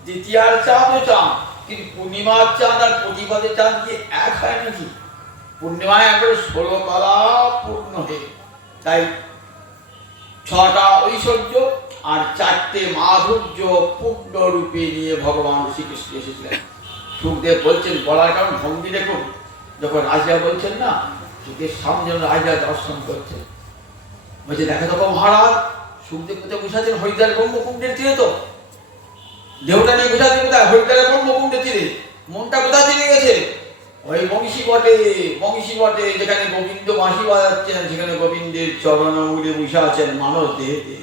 দ্বিতীয়ার চাঁদও চাঁদ, কিন্তু পূর্ণিমার চাঁদ আর প্রতিপদের চাঁদ কি এক হয় নাকি? পূর্ণিমায় একবারে 16 কলা পূর্ণ হয়ে, তাই 6টা ঐশ্বর্য আর 4টে মাধুর্য পূর্ণ রূপে নিয়ে ভগবান শ্রীকৃষ্ণ এসেছিলেন। সুখদেব বলছেন, বলার কারণ ভঙ্গি দেখুন, যখন রাজা বলছেন না, সুখের সামনে রাজা দর্শন করছেন, বলছে দেখো দেখো মহারাজ, সুখদেব কোথায় বসাচ্ছেন? হরিদ্বার ব্রহ্মকুণ্ডের তীরে। তো দেহটা নিয়ে বসাচ্ছেন কোথায়? হরিদ্বারের ব্রহ্মকুণ্ডের তীরে। মনটা কোথায় চলে গেছে? ওই বংশী বটে, যেখানে গোবিন্দ বাঁশি বাজাচ্ছেন, সেখানে গোবিন্দের চরণমূলে বসে আছেন মানব দেহেতে।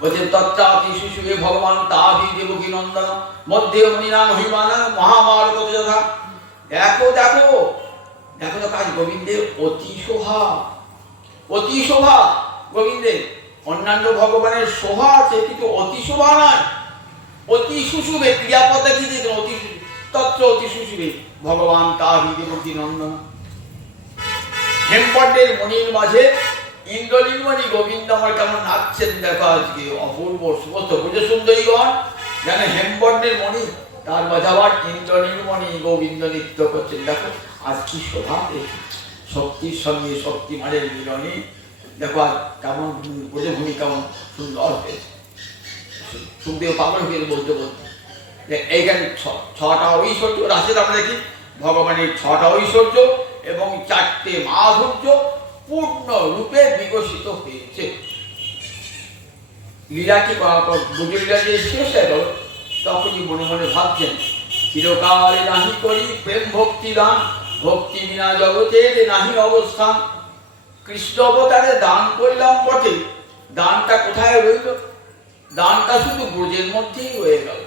বলছেন তত্ত্বাতি শিশুয়ে ভগবান তাভি দেবকী নন্দন মধ্যে মনিনান হইমানা মহাভারত যথা। দেখো দেখো দেখো তো কাজ গোবিন্দের অতি শোভা গোবিন্দের। অন্যান্য ভগবানের শোভা আছে, কিন্তু অতি শোভা নয়, অতি সুশুভে। ক্রিয়াপদে কি দিয়েছেন? অতি তত্র অতি সুশুভে ভগবান তাভি দেবকী নন্দন। হেমপটের মণির মাঝে ইন্দ্রনীলমণি গোবিন্দ আমার কেমন নাচছেন দেখো আজকে, অপূর্ব সমস্ত ব্রজ সুন্দরীগণ যেন হেমপটের মণি, তার বাজাবার ইন্দ্রনীলমণি গোবিন্দ নৃত্য করছেন। দেখো আজ কি শোভা, শক্তির সঙ্গে শক্তিমানের মিলনে দেখো আজ কেমন ব্রজভূমি কেমন সুন্দর হয়েছে। সুখদেব পাগল হয়ে বলতে এইখানে 6টা ঐশ্বর্য রাশিতে আমরা দেখি, ভগবানের 6টা ঐশ্বর্য এবং 4টে মাধুর্য পূর্ণ রূপে বিকশিত হয়েছে। লীলাটি করার পর বুঝলীলা যে শেষ হয়ে গেল, তখনই মনে মনে ভাবছেন, চিরকালে নাহি করি প্রেম ভক্তি দান, ভক্তি বিনা জগতের নাহি অবস্থান। কৃষ্ণ অবতারে দান করলাম বটে, দানটা কোথায় রইল? দানটা শুধু ব্রজের মধ্যেই রয়ে গেল।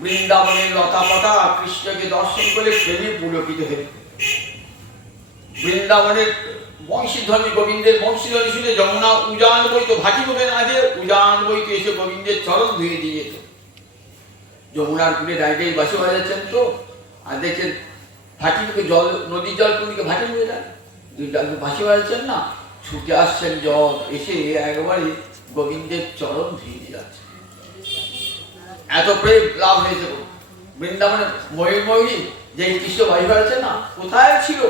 বৃন্দাবনের লতাপাতা কৃষ্ণকে দর্শন করে প্রেমে পুলকিত হয়ে, বৃন্দাবনের বংশীধ্বনি গোবিন্দের বংশীধ্বনি শুনে যমুনা উজান বইত, ভাটি ববে না যে উজান বইতে এসে গোবিন্দের চরণ ধুয়ে দিয়ে যেত। যমুনার কূলে ডাইডাই বাসি হয়ে যাচ্ছেন তো, আর দেখছেন ভাটি মুখে জল, নদীর জল কোনদিকে ভাটি মুখে যায়, ভাসি হয়ে যাচ্ছেন না, ছুটে আসছেন জল, এসে একবারে গোবিন্দের চরণ ধুয়ে দিয়ে যাচ্ছে। এত প্রেম লাভ হয়েছে বৃন্দাবনের ময়ূরী যে কৃষ্ণ বাসি হয়ে যাচ্ছে না, কোথায় ছিল?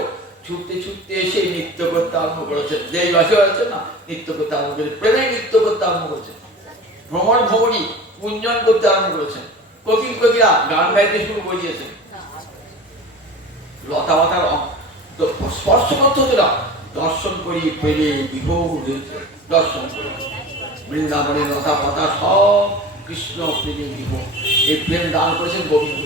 ছুটতে ছুটতে এসে নৃত্য করতে আরম্ভ করেছেন, যেই বাসি হয়েছে না নৃত্য করতে আরম্ভ করেছে, প্রেমে নৃত্য করতে আরম্ভ করেছেন, ভ্রমণী কুঞ্জন করতে আরম্ভ করেছেন, কোকিলা গান গাইতে শুরু করে দিয়েছেন। লতা পাতার স্পর্শ করতে হতো না, দর্শন করি পেলে বিভোর হয়েছে। দর্শন করি বৃন্দাবনের লতা পাতা সব কৃষ্ণ প্রেমে বিভোর। এই প্রেম দান করেছেন গোবিন্দ।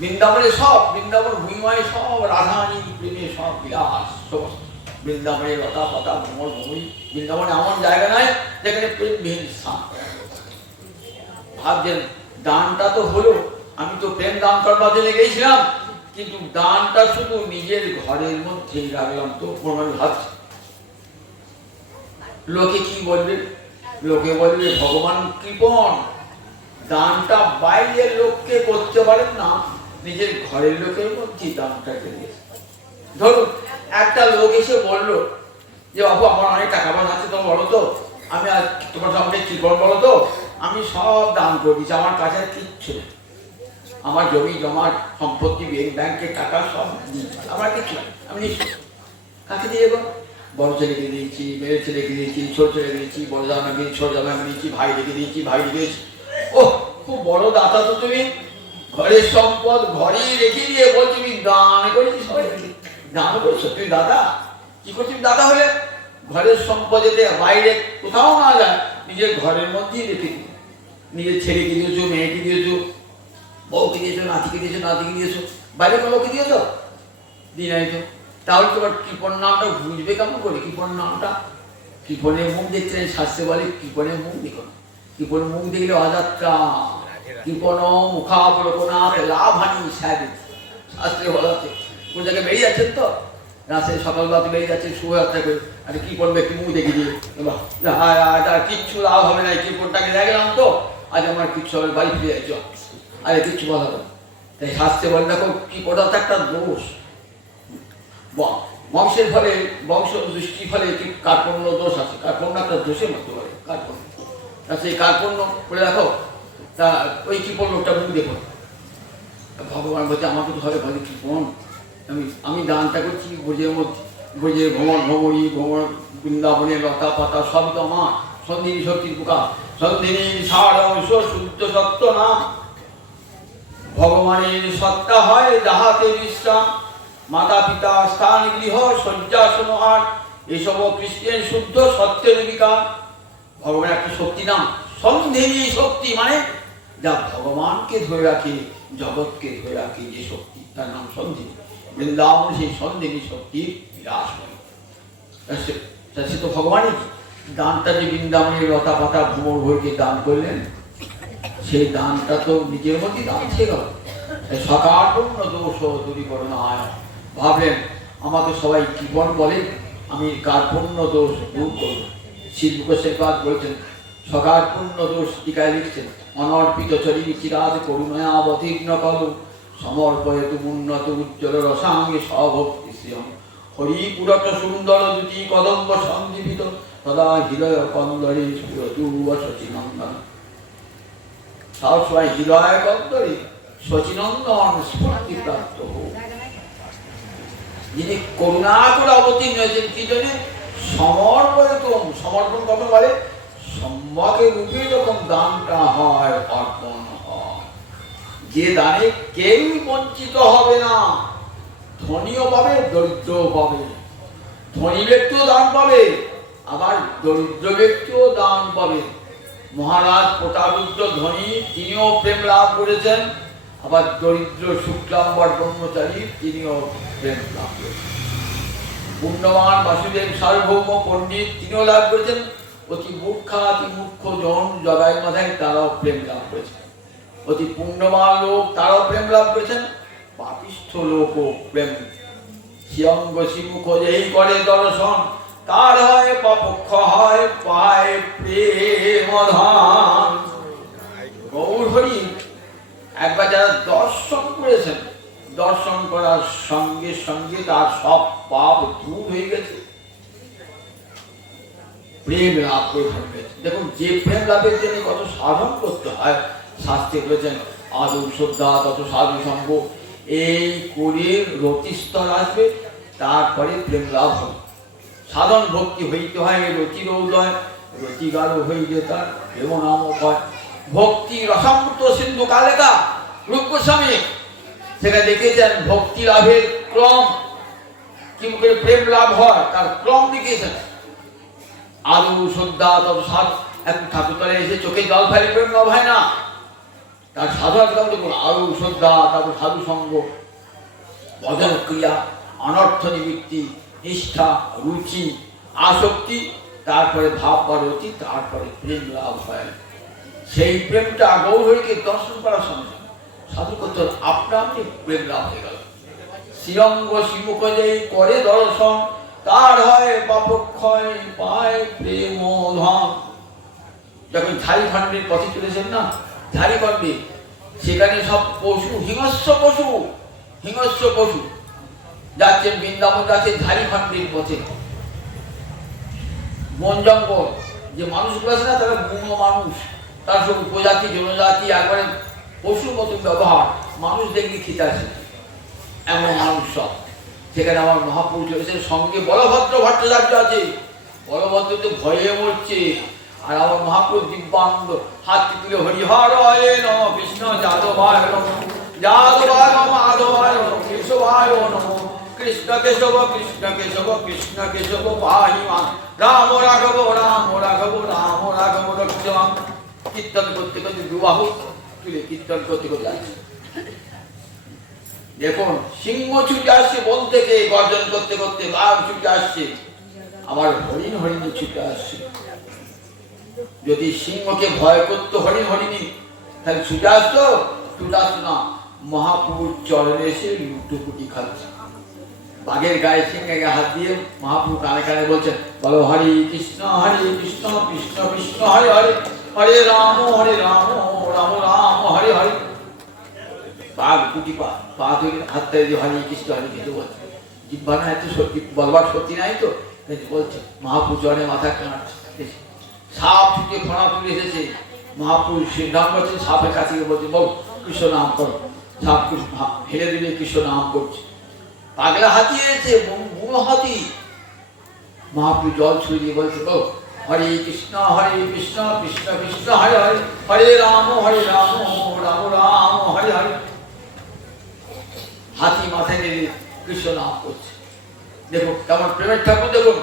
বৃন্দাবনে সব, বৃন্দাবন ভূমিময় সব রাধারানী প্রেমে সব বিলাস, সমস্ত বৃন্দাবনের লতা পাতা ভ্রমণ ভূমি। বৃন্দাবনে এমন জায়গা নাই যেখানে প্রেমবিহীন স্থান। ভাবছেন দানটা তো হলো, আমি তো প্রেম দান করবার জন্য গেছিলাম, কিন্তু দানটা শুধু নিজের ঘরের মধ্যেই রাখলাম, তো প্রমাণ ভাবছি লোকে কি বলবে? লোকে বলবে ভগবান কৃপণ, দানটা বাইরের লোককে করতে পারেন না, নিজের ঘরের লোকের মধ্যেই দানটা করে। ধরুন একটা লোক এসে বললো যে বাবু আমার অনেক টাকা পয়সা আছে, তোমার বলো তো, আমি আজ তোমার সামনে কি করবো বলো তো, আমি সব দান করে দিচ্ছি, আমার কাছে কিচ্ছু নেই, আমার জমি জমার সম্পত্তি ব্যাংকের টাকা সব আমার কিছু, আমি নিশ্চয় কাকে দিয়ে দেবো? বড় ছেলেকে দিয়েছি, মেয়ের ছেলেকে দিয়েছি, ছোট ছেলেকে দিয়েছি, বড় জামাকে ছোট জামাকে দিয়েছি, ভাই রেখে দিয়েছি, ভাই রেখেছি। ও খুব বড় দাতা তো তুমি, ঘরের সম্পদ ঘরেই রেখে দিয়ে বল তুমি দান করেছিস, দান করেছো তুই দাদা? কি করছিস দাদা হলে? ঘরের সম্পদ এতে বাইরে কোথাও না যায়, নিজের ঘরের মধ্যেই রেখে দিই। নিজের ছেলেকে দিয়েছো, মেয়েকে দিয়েছো, বউকে দিয়েছো, নাতিকে দিয়েছো, নাতিকে দিয়েছো, বাইরে কোনোকে দিয়েছো? দিই নাই তো। তাহলে তোমার কৃপণ নামটা বুঝবে কেমন করে? কৃপণ নামটা, কৃপণের মুখ দেখছেন, শাস্ত্রে বলে কৃপণের মুখ দেখুন, কৃপণের মুখ দেখলে অযাত্রা, কৃপণ মুখাবলোকনাথ লাভ হানি শাস্ত্রে বলা আছে। কোন জায়গায় বেরিয়ে যাচ্ছেন তো, রাতে সকালবেলা তুলেই যাচ্ছে শুভযাত্রা করে, আরে কি করবে একটু মুখ দেখে দিয়ে কিচ্ছু লাভ হবে না, কিবোর্ডটাকে দেখলাম তো আজ আমার কিচ্ছু হবে, বাড়ি ফিরে যাইছ, আরে কিচ্ছু বলা হবে। তাই শাস্ত্রে বলে দেখো কিবোর্ডটা তো একটা দোষ, বংশের ফলে বংশ দৃষ্টির ফলে কি কার্পণ্য দোষ আছে, কার্পণ্য একটা দোষের মতো বলে কার্পণ্য, তা সেই কার্পণ্য করে দেখো তা ওই কিবোর্ড লোকটা মুখ দেখো, ভগবান বলছে আমাকে তো হবে বলে কি কোন আমি দানটা করছি ব্রজের মধ্যে, ব্রজের ভ্রমণ ভ্রমণী ভ্রমণ বৃন্দাবনের লতা পাতা সবই তো আমার, সন্ধিনী শক্তির পোকা সন্ধিনী সারংশ শুদ্ধ সত্য নাম, ভগবানের সত্তা হয় যাহাতে বিশ্রাম, মাতা পিতা স্থান গৃহ শয্যাসন আট এসব খ্রিস্টান শুদ্ধ সত্যের বিকার। ভগবানের একটা শক্তি নাম সন্ধিনী শক্তি, মানে যা ভগবানকে ধরে রাখে জগৎকে ধরে রাখে যে শক্তি তার নাম সন্ধিনী। বৃন্দাবন সেই সন্ধিনী শক্তির বিরাস হয়, সে তো ভগবানই। দানটা যে বৃন্দাবনের লতা পাতা ভ্রমর ভরকে দান করলেন, সেই দানটা তো নিজের মধ্যে দান থেকে গেল। সকার্পণ্য দোষ দূরীকরণায়, ভাবলেন আমাকে সবাই কৃপণ বলে, আমি কার্পণ্য দোষ দূর করব। শিল্পকোষের কাজ বলছেন সকার্পণ্য দোষ টিকায় লিখছেন, অনর্পিত চরি চিরাজ করুণয়া অবতীর্ণ কর, সমর্পয়তু উন্নত উজ্জ্বল রসাঙ্গে সভক্তি শ্রিয়ম, হরিপুরট সুন্দর দুটি কদম্ব সন্দীপিত তদা হৃদয় কন্দরে স্ফুরতু শচীনন্দন। তাও সবাই হৃদয় কন্দরে শচীনন্দন স্ফূর্তি প্রাপ্ত হোক। যিনি করুণা করে অবতীর্ণ হয়েছেন কি জন্য? সমর্পয়তম, সমর্পণ কখন বলে? সম্যকে রূপে যখন দানটা হয় অর্পণ হয়, যে দানে কেউ বঞ্চিত হবে না, ধনীও পাবে দরিদ্রও পাবে, ধনী ব্যক্তিও দান পাবে আবার দরিদ্র ব্যক্তিও দান পাবে। মহারাজ প্রতাপরুদ্র ধনী তিনিও প্রেম লাভ করেছেন, আবার দরিদ্র শুক্লাম্বর ব্রহ্মচারী তিনিও প্রেম লাভ করেছেন। পুণ্যবান বাসুদেব সার্বভৌম পণ্ডিত তিনিও লাভ করেছেন, অতি মূর্খাতি মূর্খ জন জগাই মাথায় তারাও প্রেম লাভ করেছেন। অতি পুণ্যবান লোক তারাও প্রেম লাভ করেছেন, পাপিষ্ঠ লোকও প্রেম। শিয়ঙ্গ শিমুখ যেই করে দর্শন, তার হয় পাপক্ষ হয় পায় প্রেম ধান। গৌর হরি একবার যারা দর্শন করেছেন, দর্শন করার সঙ্গে সঙ্গে তার সব পাপ দূর হয়ে গেছে, প্রেম লাভ করে গেছে। দেখুন যে প্রেম লাভের জন্য কত সাধন করতে হয়, শাস্ত্রে বলেছেন আদৌ শ্রদ্ধা তত সাধু সঙ্গ, এই করে রতিস্তর আসবে, তারপরে প্রেম লাভ হবে। সাধন ভক্তি হইতে হয় রতির উদয়, রতি গাঢ় হইলে তার প্রেম নাম হয়। ভক্তি রসামৃত সিন্ধু কালেকা রূপ গোস্বামী সেখানে দেখেছেন ভক্তি লাভের ক্রম, কি করে প্রেম লাভ হয় তার ক্রম দেখিয়েছেন। আদৌ শ্রদ্ধা তত সাধু, একটু ঠাকুর তলায় এসে চোখে জল ফেলে প্রেম লাভ হয় না, তার সাধন দেখুন আদৌ শ্রদ্ধা, তারপর সাধু সঙ্গ, ভজন ক্রিয়া, অনর্থ নিবৃত্তি, নিষ্ঠা, রুচি, আসক্তি, তারপরে ভাব পারতি, তারপরে প্রেম লাভ হয়। সেই প্রেমটা গৌরহরিকে দর্শন করার সঙ্গে সাধু করতে আপনা আপনি প্রেম লাভ হয়ে গেল। শ্রীরঙ্গ শিমুখ যেই করে দর্শন, তার হয় পাপক্ষয় পায় প্রেম ধন। যখন ঝাড়খণ্ডের পথে চলেছেন না, ঝাড়খণ্ডে সেখানে সব পশু, হিংস্র পশু, হিংস্র পশু যাচ্ছেন, বৃন্দাবন যাচ্ছেন ঝাড়খণ্ডের পথে। বন জঙ্গল যে মানুষগুলো আছে না, তারা বুনো মানুষ, তার সব উপজাতি জনজাতি একবারে পশুর মতো ব্যবহার, মানুষ দেখলে খেতে আসে এমন মানুষ সব। সেখানে আমার মহাপুরুষ চলেছেন, সঙ্গে বলভদ্র ভট্টাচার্য আছে, বলভদ্র তো ভয়ে মরছে, আর আমার মহাপুরুষ দিব্যানন্দ হাত তুলে হরিহর নম কৃষ্ণ যাদবায় নম, যাদবায় নম মাধবায় নম কেশবায় নম, কৃষ্ণ কেশব কৃষ্ণ কেশব কৃষ্ণ কেশব পাহিমান, রাম রাঘব রাম রাঘব রাম রাঘব রক্ষমান। কীর্তন করতে করতে দুবাহু তুলে কীর্তন করতে করতে যাচ্ছে। দেখুন সিংহ ছুটে আসছে বন থেকে, গর্জন করতে করতে বাঘ ছুটে আসছে, আমার হরিণ হরিণী ছুটে আসছে। যদি সিংহকে ভয় করতো হরিণ হরিণী, তাহলে ছুটে আসতো? ছুটে আসতো না, মহাপুরুষ চরণে এসে লুটুপুটি খাচ্ছে। বাঘের গায়ে সিংহে হাত দিয়ে মহাপ্রভু কানে কানে বলছেন, বলো হরে কৃষ্ণ কৃষ্ণ কৃষ্ণ হরে হরে, হরে রাম রাম রাম হরে হরে। বাঘ দুটি পা ধরে হাত দিয়ে হরে কৃষ্ণ বলছে। জিহ্বা না এত সত্যি বলবার সত্যি নাই তো বলছে। মহাপ্রভু চরণে মাথা কাটছে। সাপ ছুটে ফোনা তুলে এসেছে। মহাপ্রভু সিদ্ধান্ত করছেন, সাপের কাছে বলছে, বল কৃষ্ণ নাম করো। সাপ ফেলে দিলে কৃষ্ণ নাম করছে। পাগলা হাতি এসেছে, বুড়ো হাতি। মহাপ্রভু জল ছুঁয়ে দিয়ে বলছে, বল হরে কৃষ্ণ কৃষ্ণ কৃষ্ণ হরে হরে, হরে রাম রাম রাম হরে হরে। হাতি মাথায় নিয়ে কৃষ্ণ নাম করছে। দেখুন কেমন প্রেমের ঠাকুর। দেখুন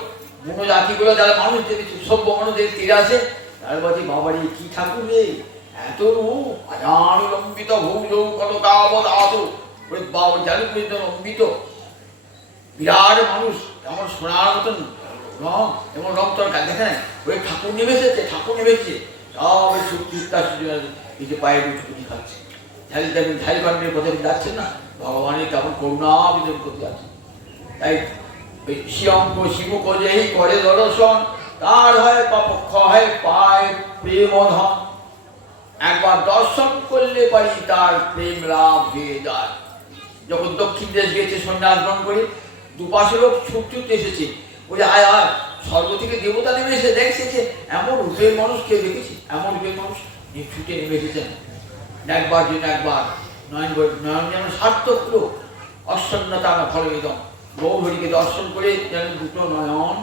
বুনো জাতিগুলো যারা মানুষ দেখেছে, সভ্য মানুষ দেখে তীরে আসে, তারা বলছে বাবারি কি ঠাকুর রে, এত রূপ আজান লম্বিত ভূল কত কাবত আত বাবা জালু পর্যন্ত লম্বিত বিরাট মানুষ, এমন সোনার মতন রং, এমন রং তোর দেখেন। ওই ঠাকুর নেমেছে, ঠাকুর নেমেছে সব এই যে পায়ে দুটি খাচ্ছে। ঝালি দেখবেন ঝালি পান্ডের কথা যাচ্ছেন না, ভগবানের কেমন করুণা বিতরণ করতে যাচ্ছে। তাই শিব যেই করে দর্শন, তার হয় পাপক্ষ হয় পায় প্রেম ধন। একবার দর্শন করলে পারি তার প্রেম লাভ হয়ে যায়। যখন দক্ষিণ দেশ গেছে সন্ন্যাস গ্রহণ করে, দুপাশে লোক ছুটতে এসেছে, বলে আয় আয় স্বর্গ থেকে দেবতা নেমে এসে দেখছে এমন রূপের মানুষ কেউ দেখেছি, এমন রূপের মানুষ ছুটে নেমে এসেছেন। একবার যেন একবার নয়ন নয়ন যেন সার্থক লোক, অসন্নতা ফলবেদম। গৌরহরিকে দর্শন করে যেন দুটো নয়ন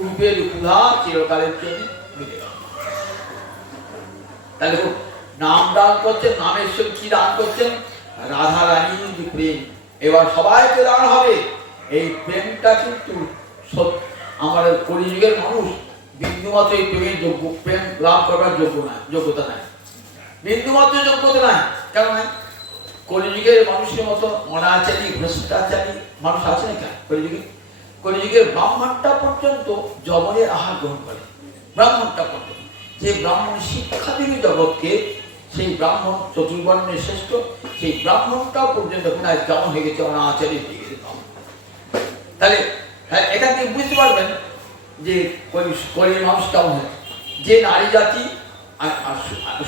রূপের ক্ষুধা চিরকালের জন্য মিলে গেল। তাহলে নাম দান করছেন, নামের সঙ্গে কি দান করছেন? রাধা রানীর প্রেম। এবার সবাইকে দান হবে। এই প্রেমটা কিন্তু আমাদের কলিযুগের মানুষ বিন্দুমাত্র এই প্রেমের যোগ্য, প্রেম লাভ করবার যোগ্যতা নাই, বিন্দুমাত্র যোগ্যতা নাই। কেন নাই? কলিযুগের মানুষের মতো অনাচারী ভ্রষ্টাচারী মানুষ আছে না কেন কলিযুগে? কলিযুগের ব্রাহ্মণটা পর্যন্ত যবনের আহার গ্রহণ করে। ব্রাহ্মণটা পর্যন্ত, যে ব্রাহ্মণ শিক্ষা দেবে জগৎকে, সেই ব্রাহ্মণ চতুর্বর্ণের শ্রেষ্ঠ, সেই ব্রাহ্মণটাও পর্যন্ত যেমন হয়ে গেছে অনাচারী হয়ে গেছে। তাহলে হ্যাঁ, এখান থেকে বুঝতে পারবেন যে কলির মানুষ কেমন হয়। যে নারী জাতি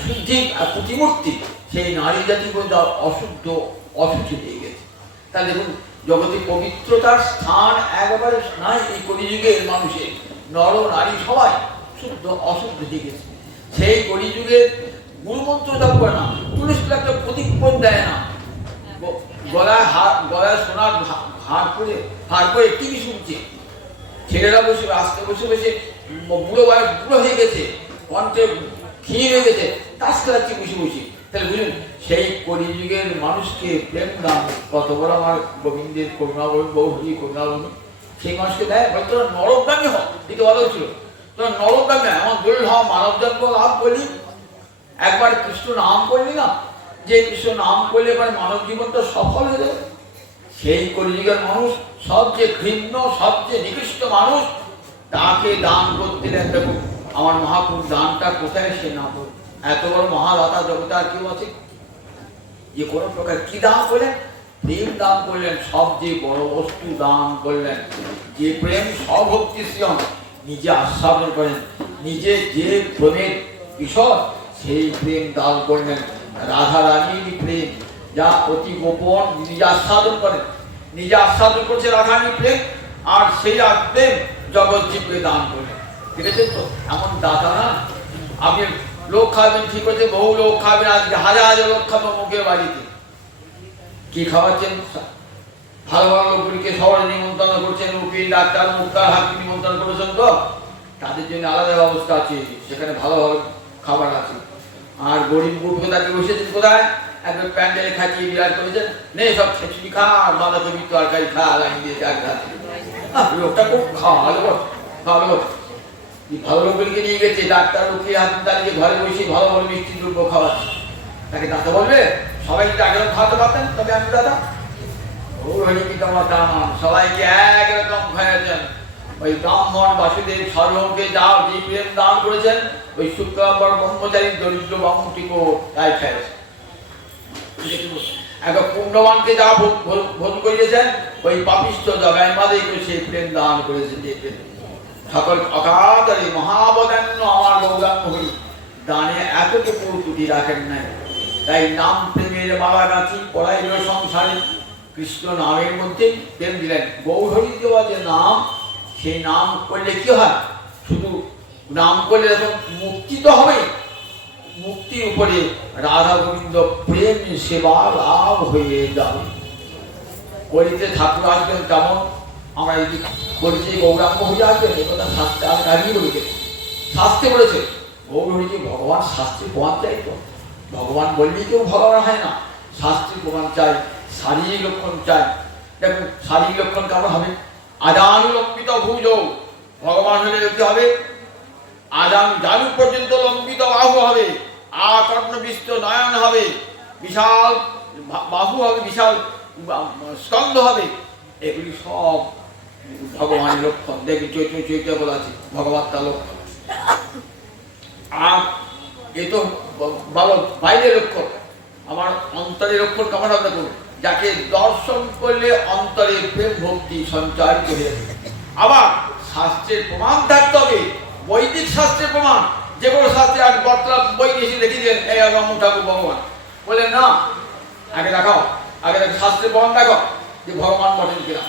শুদ্ধি আর প্রতিমূর্তি, সেই নারী জাতি বলতে অশুদ্ধ অশুচি হয়ে গেছে। তাহলে দেখুন জগতে পবিত্রতার স্থান একবারে নাই এই কলিযুগের মানুষের। নর নারী সবাই শুদ্ধ অশুদ্ধ হয়ে গেছে। সেই কলিযুগের গুরুমন্ত্র জপ করে না, তুলসী একটা প্রতিপদ দেয় না, গলায় সোনার হার করে টিভি শুনছে। ছেলেরা বসে রাস্তায় বসে বসে বুড়ো বয়স বুড়ো হয়ে গেছে, কণ্ঠে ক্ষীণ হয়ে গেছে, তাস খেলাচ্ছে বসে বসে। তাহলে বুঝলেন সেই কলিযুগের মানুষকে প্রেম দান কত বড় আমার গোবিন্দের করুণা বলুন, গৌরী করুণা বলুন, সেই মানুষকে দেয়। বলে তোরা নরকগামী হ, দিতে বলা হচ্ছিল, তোরা নরকগামী এমন দলিল হওয়া মানব জন্ম লাভ করলি, একবার কৃষ্ণ নাম করলি না, যে কৃষ্ণ নাম করলে এবার মানব জীবনটা সফল হয়ে যাবে। সেই কলিযুগের মানুষ সবচেয়ে ঘৃণ্য, সবচেয়ে নিকৃষ্ট মানুষ, তাকে দান করতে দেন। দেখুন আমার মহাপুরুষ দানটা কোথায় সে না বল। এত বড় মহাদাতা জগতে আর কেউ আছে যে কোনো প্রকার কি দান করলেন? প্রেম দান করলেন, সবচেয়ে বড় বস্তু দান করলেন। যে প্রেম স্বভক্তি শ্রিয়ম, নিজে আস্বাদন করেন, নিজে যে প্রেমের বিষয় সেই প্রেম দান করলেন। রাধা রানীর প্রেম যা অতি গোপন, নিজে আস্বাদন করেন, নিজে আস্বাদন করছে রাধারানীর প্রেম, আর সেই প্রেম জগৎ জীবকে দান করলেন। ঠিক আছে তো? এমন দাতা না, আপনি লোক খাবেন ঠিক আছে, বহু লোক খাবেন, আজকে হাজার হাজার লোক খাবো মুখের বাড়িতে। কি খাওয়াচ্ছেন? ভালো ভালো লোকগুলিকে শহরে নিমন্ত্রণ করছেন, উকিল ডাক্তার মুক্তার হাতকে নিমন্ত্রণ করেছেন, তো তাদের জন্য আলাদা ব্যবস্থা আছে, সেখানে ভালো ভালো খাবার আছে। আর গরিব বুড়ো তাকে বসেছেন কোথায়? একদম প্যান্ডেলে খাইয়ে বিরাট করেছেন, নে সব খিচুড়ি খা, আর বাঁধাকপি তরকারি খা, লাগিয়ে দিয়েছে এক ঘাতে। লোকটা খুব ভালো ভালো ভালো লোকগুলিকে নিয়ে গেছে, ডাক্তার উকিল হাত দাঁড়িয়ে ঘরে বসে ভালো ভালো মিষ্টি দ্রব্য খাওয়াচ্ছে। তাকে দাদা বলবে সবাই যদি আগে খাওয়াতে পারতেন তবে আমি দাদা ও হরি কি তোমার দাম, সবাইকে একরকম খাইয়েছেন। ওই ব্রাহ্মণ বাসুদেব সর্বকে যাও যে প্রেম দান করেছেন, ওই শুক্রাম্বর ব্রহ্মচারী দরিদ্র ব্রাহ্মণটিকেও তাই খাইয়েছে। একবার পুণ্যবানকে যা ভোজন করিয়েছেন, ওই পাপিষ্ঠ জগায় মাদেরকে সেই প্রেম দান করেছে। দেখবেন সকল অকাতরে মহাবদান্য আমার গৌরাঙ্গ হরি দানে এতটুকু ত্রুটি রাখেন নাই। তাই নাম প্রেমের মালা গাঁথি পড়াইল সংসারে, কৃষ্ণ নামের মধ্যে প্রেম দিলেন। গৌরহরি দেওয়া যে নাম, সেই নাম করলে কি হয়? শুধু নাম করলে এখন মুক্তি তো হবে, মুক্তির উপরে রাধা গোবিন্দ প্রেম সেবা লাভ হয়ে যাবে। কলিতে ঠাকুর আসবেন তেমন আমরা যদি বলছি গৌরাঙ্গ হরি আসবেন, এ কথা শাস্ত্রে আর আগেই বলেছে, শাস্ত্রে বলেছে গৌরহরি যে ভগবান শাস্ত্রে প্রমাণ চাই। তো ভগবান বললেই কেউ ভগবান হয় না, শাস্ত্রে প্রমাণ চাই, শারীরিক লক্ষণ চাই। দেখুন শারীরিক লক্ষণ কেমন হবে? আদানুলম্বিত ভুজ, ভগবান হলে কি হবে? আদান জানু পর্যন্ত লম্বিত বাহু হবে, আকর্ণ বিস্ত নয়ন হবে, বিশাল বাহু হবে, বিশাল স্কন্ধ হবে। এগুলি সব ভগবানের লক্ষণ। দেখি চৈত্র বলা আছে ভগবান তার লক্ষণ। আর এ তো বলো বাইরের লক্ষণ, আমার অন্তরের লক্ষণ কেমন হবে? দেখুন যাকে দর্শন করলে অন্তরে প্রেম ভক্তি সঞ্চারিত হয়ে যাবে। আবার শাস্ত্রের প্রমাণ থাকতে হবে, বৈদিক শাস্ত্রের প্রমাণ। যে কোনো শাস্ত্রে আজ বর্তমান বই এসে দেখিয়ে দেন এই রমন ঠাকুর ভগবান বলেন না, আগে দেখাও, আগে শাস্ত্রের প্রমাণ দেখো যে ভগবান বটেন কিনা।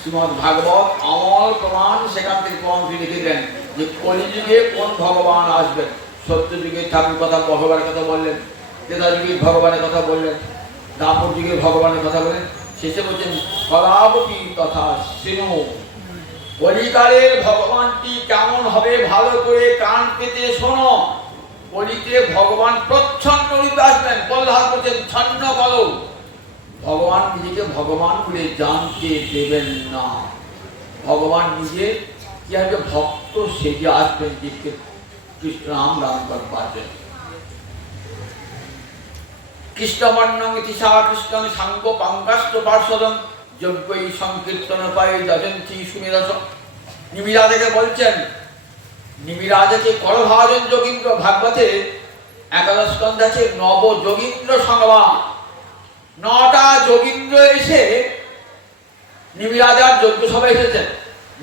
শ্রীমদ ভাগবত আমল প্রমাণ, সেখান থেকে প্রমাণ লিখে দেন যে কলিযুগে কোন ভগবান আসবেন। সত্য যুগে ঠাকুর কথা ভগবানের কথা বললেন, ত্রেতা যুগে ভগবানের কথা বললেন, দাপর যুগে ভগবানের কথা বলেন, শেষে বলছেন কলাবতী তথা শ্রেণু। কলিকালের ভগবানটি কেমন হবে ভালো করে কান পেতে শোনো। কলিতে ভগবান প্রচ্ছন্ন রূপে আসবেন। প্রহ্লাদ বলছেন ছন্ন বলো, ভগবান নিজেকে ভগবান বলে জানতে দেবেন না। ভগবান নিজে কি হবে? ভক্ত সেজে আসবেন, জীবকে কৃষ্ণ নাম গান করবেন। কৃষ্ণবর্ণং তিসা কৃষ্ণং সাঙ্গ পাঙ্গাষ্ট পার্শ্বদম যজ্ঞই সংকীর্তন পায় যজন্তি সুমেরস। নিমিরাজকে বলছেন, নিমিরাজকে করভাজন যোগীন্দ্র। ভাগবতে একাদশ স্কন্ধে আছে নব যোগীন্দ্র সংবাদ। 9টা যোগীন্দ্র এসে নিমিরাজার যজ্ঞ সভায় এসেছেন।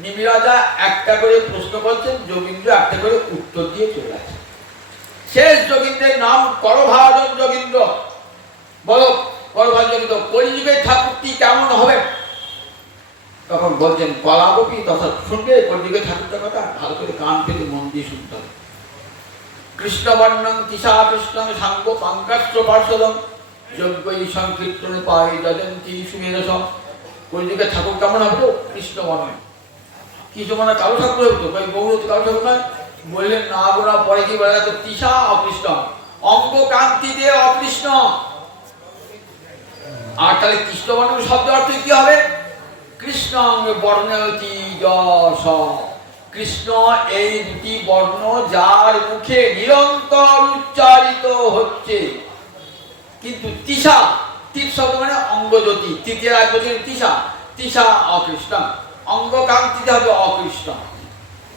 নিমিরাজা একটা করে প্রশ্ন করছেন, যোগীন্দ্র একটা করে উত্তর দিয়ে চলে আসে। শেষ যোগীন্দ্রের নাম করভাজন যোগীন্দ্র। বলো করভাজন যোগীন্দ্র কলিযুগে ঠাকুরটি কেমন হবে? তখন বলছেন কলাবতী তথা। শুনবে কলিযুগে ঠাকুরটার কথা ভালো করে কান পেতে মন দিয়ে শুনতে হবে। কৃষ্ণবর্ণং তিসা কৃষ্ণং সাঙ্গ পাঙ্কাশ্চ পার্শ্বদম যজ্ঞই সংকীর্তন পায় যজন্তি সুমেরস। কলিযুগে ঠাকুর কেমন হবে? তো কৃষ্ণবর্ণ। কৃষ্ণবর্ণ কালো ঠাকুর হবে তো? গৌরত কালো ঠাকুর নয়? বললেন না গোনা পরে কি বলে? তো তিসা অকৃষ্ণ, অঙ্গ কান্তি দিয়ে অকৃষ্ণ। আর তাহলে কৃষ্ণবর্ণ শব্দ অর্থ কি হবে? কৃষ্ণ বর্ণয়তি যশ। কৃষ্ণ এই দুটি বর্ণ যার মুখে নিরন্তর উচ্চারিত হচ্ছে। কিন্তু তিসা, তিস শব্দ মানে অঙ্গজ্যোতি, তৃতীয় এক বছর তিসা, তিসা অকৃষ্ণ। অঙ্গ কান্তিতে হবে অকৃষ্ণ।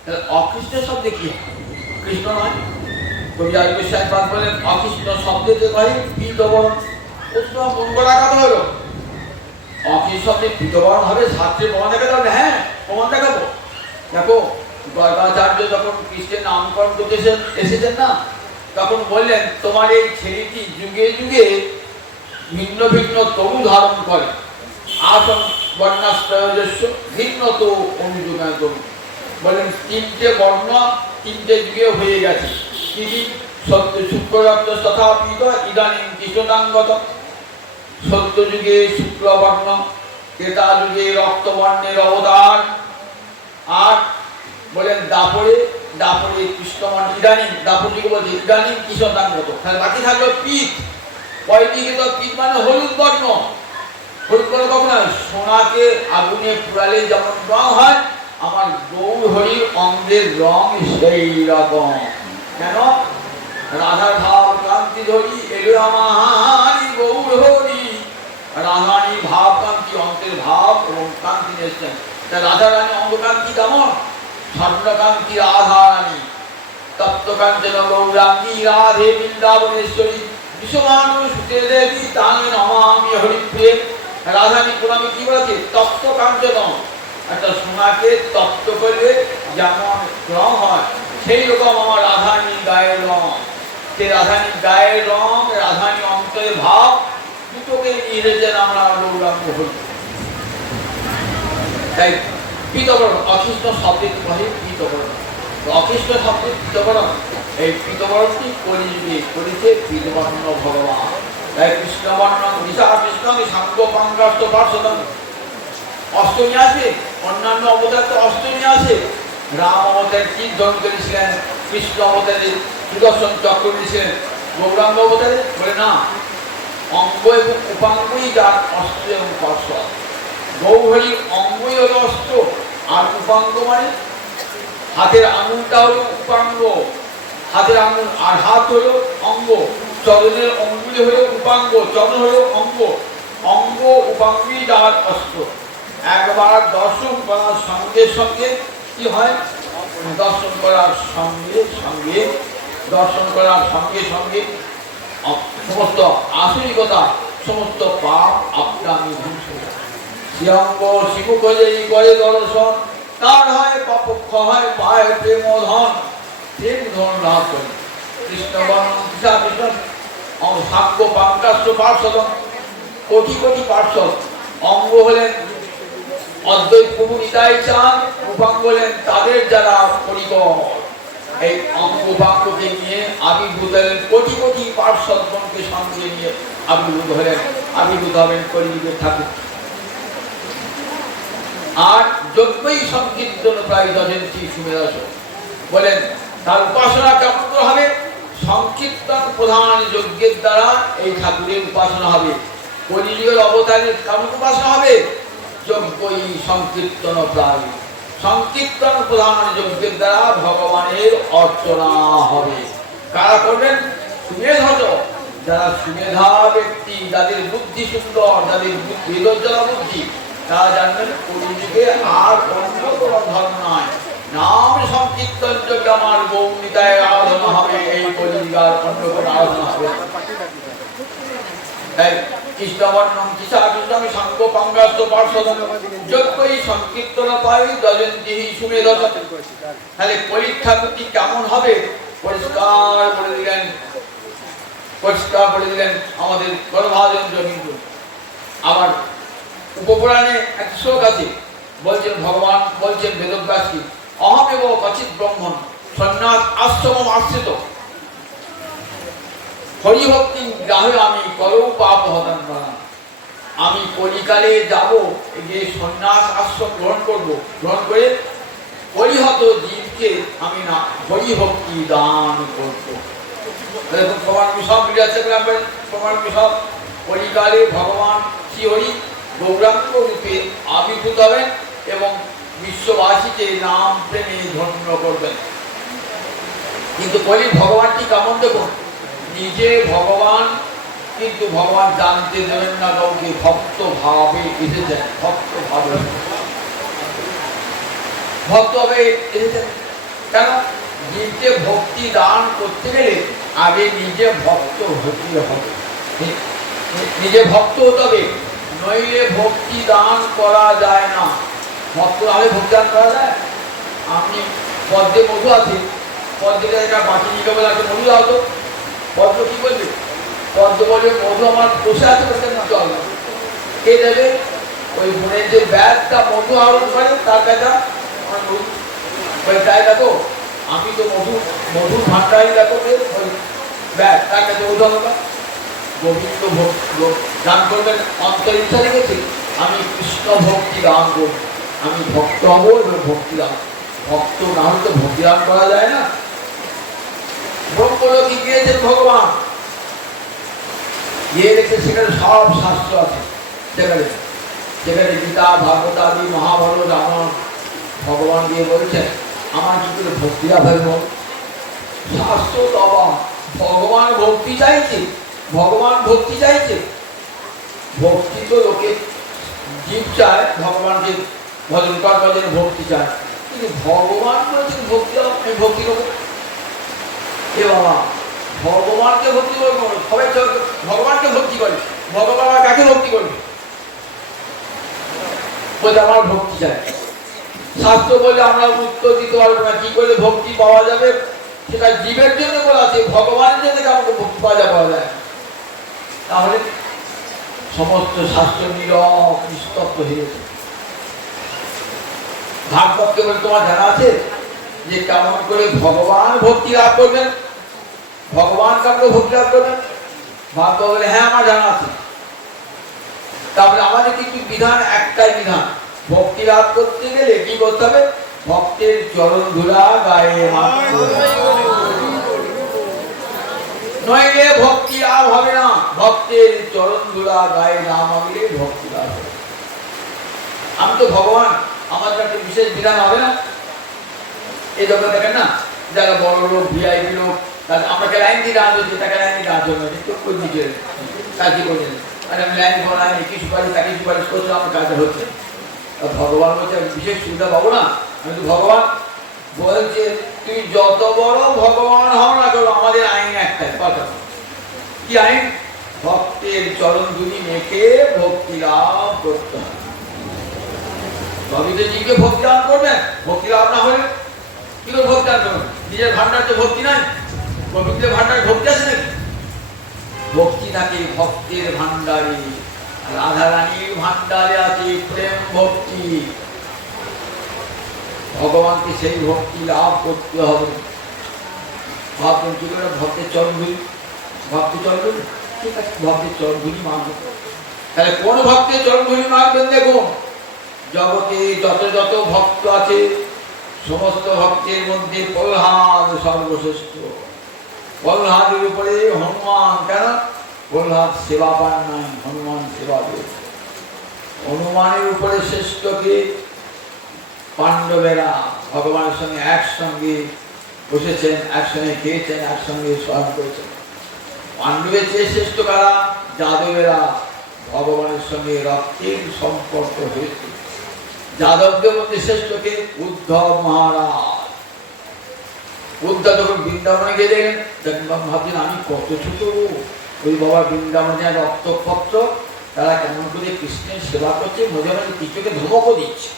তাহলে অকৃষ্ণ শব্দে কি? কৃষ্ণ নয়। কবি আদিবাদ বলেন অকৃষ্ণ শব্দে কয় পীতবর্ণ। মঙ্গলাঘাত হলো অকৃষ্ণ শব্দে পীতবর্ণ হবে। শাস্ত্রে প্রমাণ দেখাতে হবে। হ্যাঁ প্রমাণ দেখাবো। দেখো গর্গাচার্য যখন কৃষ্ণের নামকরণ করতে এসেছেন না, তখন বললেন তোমার এই ছেলেটি যুগে যুগে ভিন্ন ভিন্ন তরু ধারণ করে। আসন বর্ণাশ্রয়স্য ভিন্ন তো অনুযোগায় তরু। বললেন 3টে বর্ণ 3টে যুগে হয়ে গেছে। কি সত্য শুক্লরক্ত তথা পিত ইদানিং কৃষ্ণাঙ্গত। সত্য যুগে শুক্লবর্ণ, ত্রেতা যুগে রক্তবর্ণের অবতার। আর বলেন দাপরে, দাপরে কৃষ্ণবর্ণ ইদানিং, দাপর যুগে বলছে ইদানিং কৃষ্ণাঙ্গত। তাহলে বাকি থাকলো পিত। পয়দিকে তো পিত মানে হলুদ বর্ণ। হলুদ বর্ণ কখন হয়? সোনাকে আগুনে পুড়ালে যেমন রং হয়, আমার গৌরহরির অঙ্গের রং সেই রকম। কেন? রাধার ভাব কান্তি ধরি এলো আমার গৌরহরি। রাধারানী ভাব কান্তি, অঙ্কের ভাব এবং কান্তি নিয়েছেন। তা রাধারানী অঙ্গকান্তি কেমন? স্বর্ণকান্তি রাধারানী। তপ্তকাঞ্চন গৌরাঙ্গী রাধে বৃন্দাবনেশ্বরী। বিশ্বমানুষ দেবী তাঙ্গে নমামি হরিপ্রেম। রাধারানী পুরাণে কি বলেছে? তপ্ত কাঞ্চন, একটা সোনাকে তপ্ত করলে যেমন রং হয়, সেই রকম আমার রাধারানীর গায়ের রং। সে রাধারানীর গায়ের রং, রাধারানী অন্তরের ভাব, দুটোকে নিয়ে আমরা গৌরাঙ্গ হই। তাই পীতবরণ, অকৃষ্ণ শব্দের কহে পীতবরণ, অকৃষ্ণ শব্দের পীতবরণ, এই পীতবরণটি কলিযুগে করেছে পীতবর্ণ ভগবান। তাই কৃষ্ণবর্ণ দিশা কৃষ্ণ সাঙ্গ পাঙ্গাস্ত পার্শ্বদন, অষ্টমী আছে, অন্যান্য অবতার তো অষ্টমী আছে। রাম অবতার তীর ধন করেছিলেন, কৃষ্ণ অবতারে সুদর্শন চক্র করেছিলেন, গৌরাঙ্গ অবতারে বলে না, অঙ্গ এবং উপাঙ্গই যার অস্ত্র এবং পার্শ্বদ। গৌহরি অঙ্গই হলো অস্ত্র, আর উপাঙ্গ মানে হাতের আঙুলটা হলো উপাঙ্গ, হাতের আঙুল আর হাত হলো অঙ্গ, চরণের অঙ্গুলি হলো উপাঙ্গ, চরণ হলো অঙ্গ। অঙ্গ উপাঙ্গই যার অস্ত্র। একবার দর্শন করার সঙ্গে সঙ্গে কি হয়? দর্শন করার সঙ্গে সঙ্গে, দর্শন করার সঙ্গে সঙ্গে সমস্ত আসরিকতা, সমস্ত পাপ আপনামি ধ্বংস হয়ে যায়। শ্রীঅঙ্গ শিবুখ করে দর্শন, তার হয় পাপক্ষ হয় পায় প্রেম ধন, প্রেম ধন লাভ করে। কৃষ্ণ বর্ণ কৃষ্ণ কৃষ্ণ সাক্ষ্য পাঙ্কাস্য পার্শ্বদন, কোটি কোটি পার্শ্বদ। অঙ্গ হলেন অদ্বৈত প্রভু নিতাই চাঁদ, উপাঙ্গ হলেন তাদের যারা পরিকর। এই অঙ্গ বাক্যকে নিয়ে আবির্ভূত হলেন কোটি কোটি পার্শ্বদগণকে সঙ্গে নিয়ে আবির্ভূত হলেন, আবির্ভূত হবেন কলিযুগের ঠাকুর। আর যজ্ঞই সংকীর্তন প্রায় যজন্তি সুমেধাস বলেন, তার উপাসনা কেমন করে হবে? সংকীর্তন প্রধান যজ্ঞের দ্বারা এই ঠাকুরের উপাসনা হবে। কলিযুগের অবতারের কেমন উপাসনা হবে? যজ্ঞই সংকীর্তন প্রায়, সংকীর্তন প্রধান যজ্ঞের দ্বারা ভগবানের অর্চনা হবে। কারা করবেন? সুমেধজ, যারা সুমেধা ব্যক্তি, যাদের বুদ্ধি সুন্দর, যাদের বেদজ্জলা বুদ্ধি, তারা জানবেন কলিযুগে আর অন্য কোনো ধর্ম নয়, নাম সংকীর্তন যোগ্য আমার গৌমিতায় আরাধনা হবে। এই কলিযুগার অন্য কোনো আরাধনা হবে। তাই কৃষ্ণবর্ণম কৃষা কৃষ্ণমি সাঙ্গ পাঙ্গাস্ত পার্শ্বদন, যজ্ঞই সংকীর্তন পাই যজন্তি সুমেধজ। তাহলে কলির ঠাকুরটি কেমন হবে? পরিষ্কার বলে দিলেন, পরিষ্কার বলে দিলেন আমাদের গর্ভাজন কিন্তু। আবার উপপুরাণে এক শ্লোক আছে, বলছেন ভগবান বলছেন বেদব্যাসকে, অহমেব কচিৎ ব্রহ্মণ সন্ন্যাস আশ্রম আশ্রিত হরিভক্তি গ্রাহে আমি করৌ পাপ হতান করা। আমি কলিকালে যাব, গিয়ে সন্ন্যাস আশ্রম গ্রহণ করব, গ্রহণ করে পরিহত জীবকে আমি না হরিভক্তি দান করব। প্রমাণ সব মিলে আছে, প্রমাণ সব কলিকালে ভগবান শ্রী হরি গৌরাঙ্গ রূপে আবির্ভূত হবেন এবং বিশ্ববাসীকে নাম প্রেমে ধন্য করবেন। কিন্তু কলি ভগবানটি কেমন দেখুন, নিজে ভগবান, কিন্তু ভগবান জানতে দেবেন না কাউকে, ভক্ত ভাবে এসেছেন, ভক্ত ভাবে, ভক্ত ভাবে এসেছেন। কেন? নিজে ভক্তি দান করতে গেলে আগে নিজে ভক্ত হতে হবে, নিজে ভক্ত হতে হবে, নইলে ভক্তি দান করা যায় না। ভক্ত হলে ভক্তি দান করা যায়? আপনি পদ্মে মধু আছে, পদ্মে একটা বাটি নিয়ে বলে আছে মধু দাও তো, পদ্ম কি বলবে? পদ্ম বলবে মধু আমার বসে আছে, বলতে না চল, কে দেবে? ওই বোনের যে ব্যাগটা মধু আহরণ করে তার কাছে আমার মধু তাই দেখো, আমি তো মধু ভান্ডারি দেখো, ওই ব্যাগ তার কাছে মধু আহরণ। গোবিন্দ দান করবেন অন্তর ইচ্ছা রেখেছে, আমি কৃষ্ণ ভক্তি দান করব, আমি ভক্ত হব এবং ভক্তি দান। ভক্ত না হলে তো ভক্তি দান করা যায় না। ব্রহ্মলোকে গিয়েছেন ভগবান, গিয়ে দেখছে সেখানে সব শাস্ত্র আছে, সেখানে সেখানে গীতা ভাগবত আদি মহাভারত রামায়ণ। ভগবান গিয়ে বলছেন আমার কি করে ভক্তি লাভ হবে? শাস্ত্র তো অবাক, ভগবান ভক্তি চাইছে, ভগবান ভক্তি চাইছে। ভক্তি তো লোকে জীব চায়, ভগবানকে ভজন করার জন্য ভক্তি চায়, কিন্তু ভগবান বলেছেন ভক্তি আমি ভক্তি করবো। এ বাবা, ভগবানকে ভক্তি করবো, সবাই ভগবানকে ভক্তি করে, ভগবান কাকে ভক্তি করবে? বলে আমার ভক্তি চাই। শাস্ত্র বলে আমরা উত্তর দিতে পারবো না, কি করে ভক্তি পাওয়া যাবে সেটা জীবের জন্য বলা আছে, ভগবানের জন্য আমাকে ভক্তি পাওয়া যায়। তাহলে সমস্ত শাস্ত্র নীরব নিস্তব্ধ হয়ে গেছে। ভাগবতকে বলে তোমার জানা আছে যে কেমন করে ভগবান ভক্তি লাভ করবেন, ভগবান কাউকে ভক্তি লাভ করবেন? ভাগবত বলে হ্যাঁ আমার জানা আছে। তারপরে আমাদের কিন্তু বিধান একটাই বিধান, ভক্তি লাভ করতে গেলে কি করতে হবে? ভক্তের চরণ ধুলা গায়ে মাখতে হবে, নইলে ভক্তি লাভ হবে না। ভক্তের চরণ ধুলা গায়ে না মাখলে ভক্তি লাভ হবে। আমি তো ভগবান, আমার একটা বিশেষ বিধান হবে না? এই জগৎ দেখেন না, যারা বড় লোক ভিআইপি লোক, আমাকে লাইন দিয়ে দাঁড় হচ্ছে, তাকে লাইন দিয়ে দাঁড় হচ্ছে, কোন দিকে কাজই করছেন, আর আমি লাইন করাই কি সুপারিশ তাকে সুপারিশ করছে, আমার কাজটা হচ্ছে। ভগবান বলছে বিশেষ সুবিধা পাবো না? আমি তো ভগবান বলছে তুমি যত বড় ভগবান হও না কেন, আমাদের আইন একটাই কথা। কি আইন? ভক্তের চরণ ধুলি মেখে ভক্তি লাভ করতে হবে। ভগবতীজিকে ভক্তি লাভ করবেন, ভক্তি লাভ না হলে কি করে ভক্তি লাভ করবেন? নিজের ভান্ডার তো ভক্তি নাই, গোবিন্দের ভান্ডারে ভক্তি আছে নাকি? ভক্তি থাকে ভক্তের ভান্ডারে, রাধা রানীর ভান্ডারে আছে প্রেম ভক্তি। ভগবানকে সেই ভক্তি লাভ করতে হবে। ভাববেন কি করে ভক্তের চরণ ধুলি, ভক্তের চরণ ধুলি, ঠিক আছে ভক্তের চরণ ধুলি মানবেন। তাহলে কোন ভক্তের চরণ ধুলি মানবেন? দেখুন জগতে যত যত ভক্ত আছে সমস্ত ভক্তের মধ্যে প্রহ্লাদ সর্বশ্রেষ্ঠ। প্রহ্লাদের উপরে হনুমান, কেন? প্রহ্লাদ সেবা পান নাই, হনুমান সেবা পেয়েছে। হনুমানের উপরে শ্রেষ্ঠকে পাণ্ডবেরা ভগবানের সঙ্গে একসঙ্গে বসেছেন, একসঙ্গে খেয়েছেন, একসঙ্গে শয়ন করেছেন। পাণ্ডবের চেয়ে শ্রেষ্ঠ কারা? যাদবেরা। ভগবানের সঙ্গে রক্তের সম্পর্ক হয়েছে। যাদবদের মধ্যে শ্রেষ্ঠকে উদ্ধব মহারাজ। উদ্ধব যখন বৃন্দাবনে গেলেন, ভাবছেন আমি কত ছোট, ওই বাবা বৃন্দাবনে রক্তপত্র, তারা কেমন করে কৃষ্ণের সেবা করছে, মধ্যে মাঝে কিছুকে ধমকও দিচ্ছে।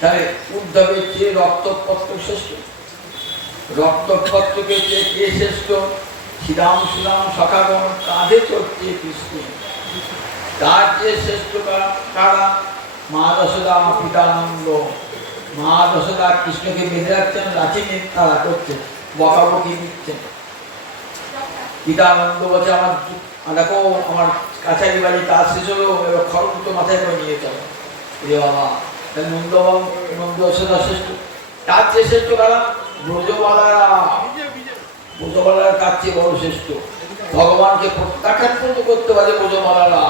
তাহলে উদ্ধবের চেয়ে রক্তপত্র শ্রেষ্ঠ। রক্তপত্রকে চেয়ে কে শ্রেষ্ঠ? শ্রীরাম শ্রীরাম সখাগণ কাঁধে চড়ছে কৃষ্ণ, তার চেয়ে শ্রেষ্ঠ কারা? মা যশোদা, পিতানন্দ। মা যশোদা কৃষ্ণকে বেঁধে রাখছেন, লাঠি নিয়ে তারা করছেন, বকাবকি দিচ্ছেন। পিতানন্দ বলছে আমার দেখো আমার কাছারি বাড়ি কাজ শেষ হলো, এবার খড়গ তো মাথায় করে নিয়ে চলো। রে বাবা, নন্দবাবু নন্দ যশোদা শ্রেষ্ঠ। তার চেয়ে শ্রেষ্ঠ কারা? ব্রজবালারা। ব্রজবালারা তার চেয়ে বড় শ্রেষ্ঠ। ভগবানকে প্রত্যাখ্যান করতে পারে ব্রজবালারা।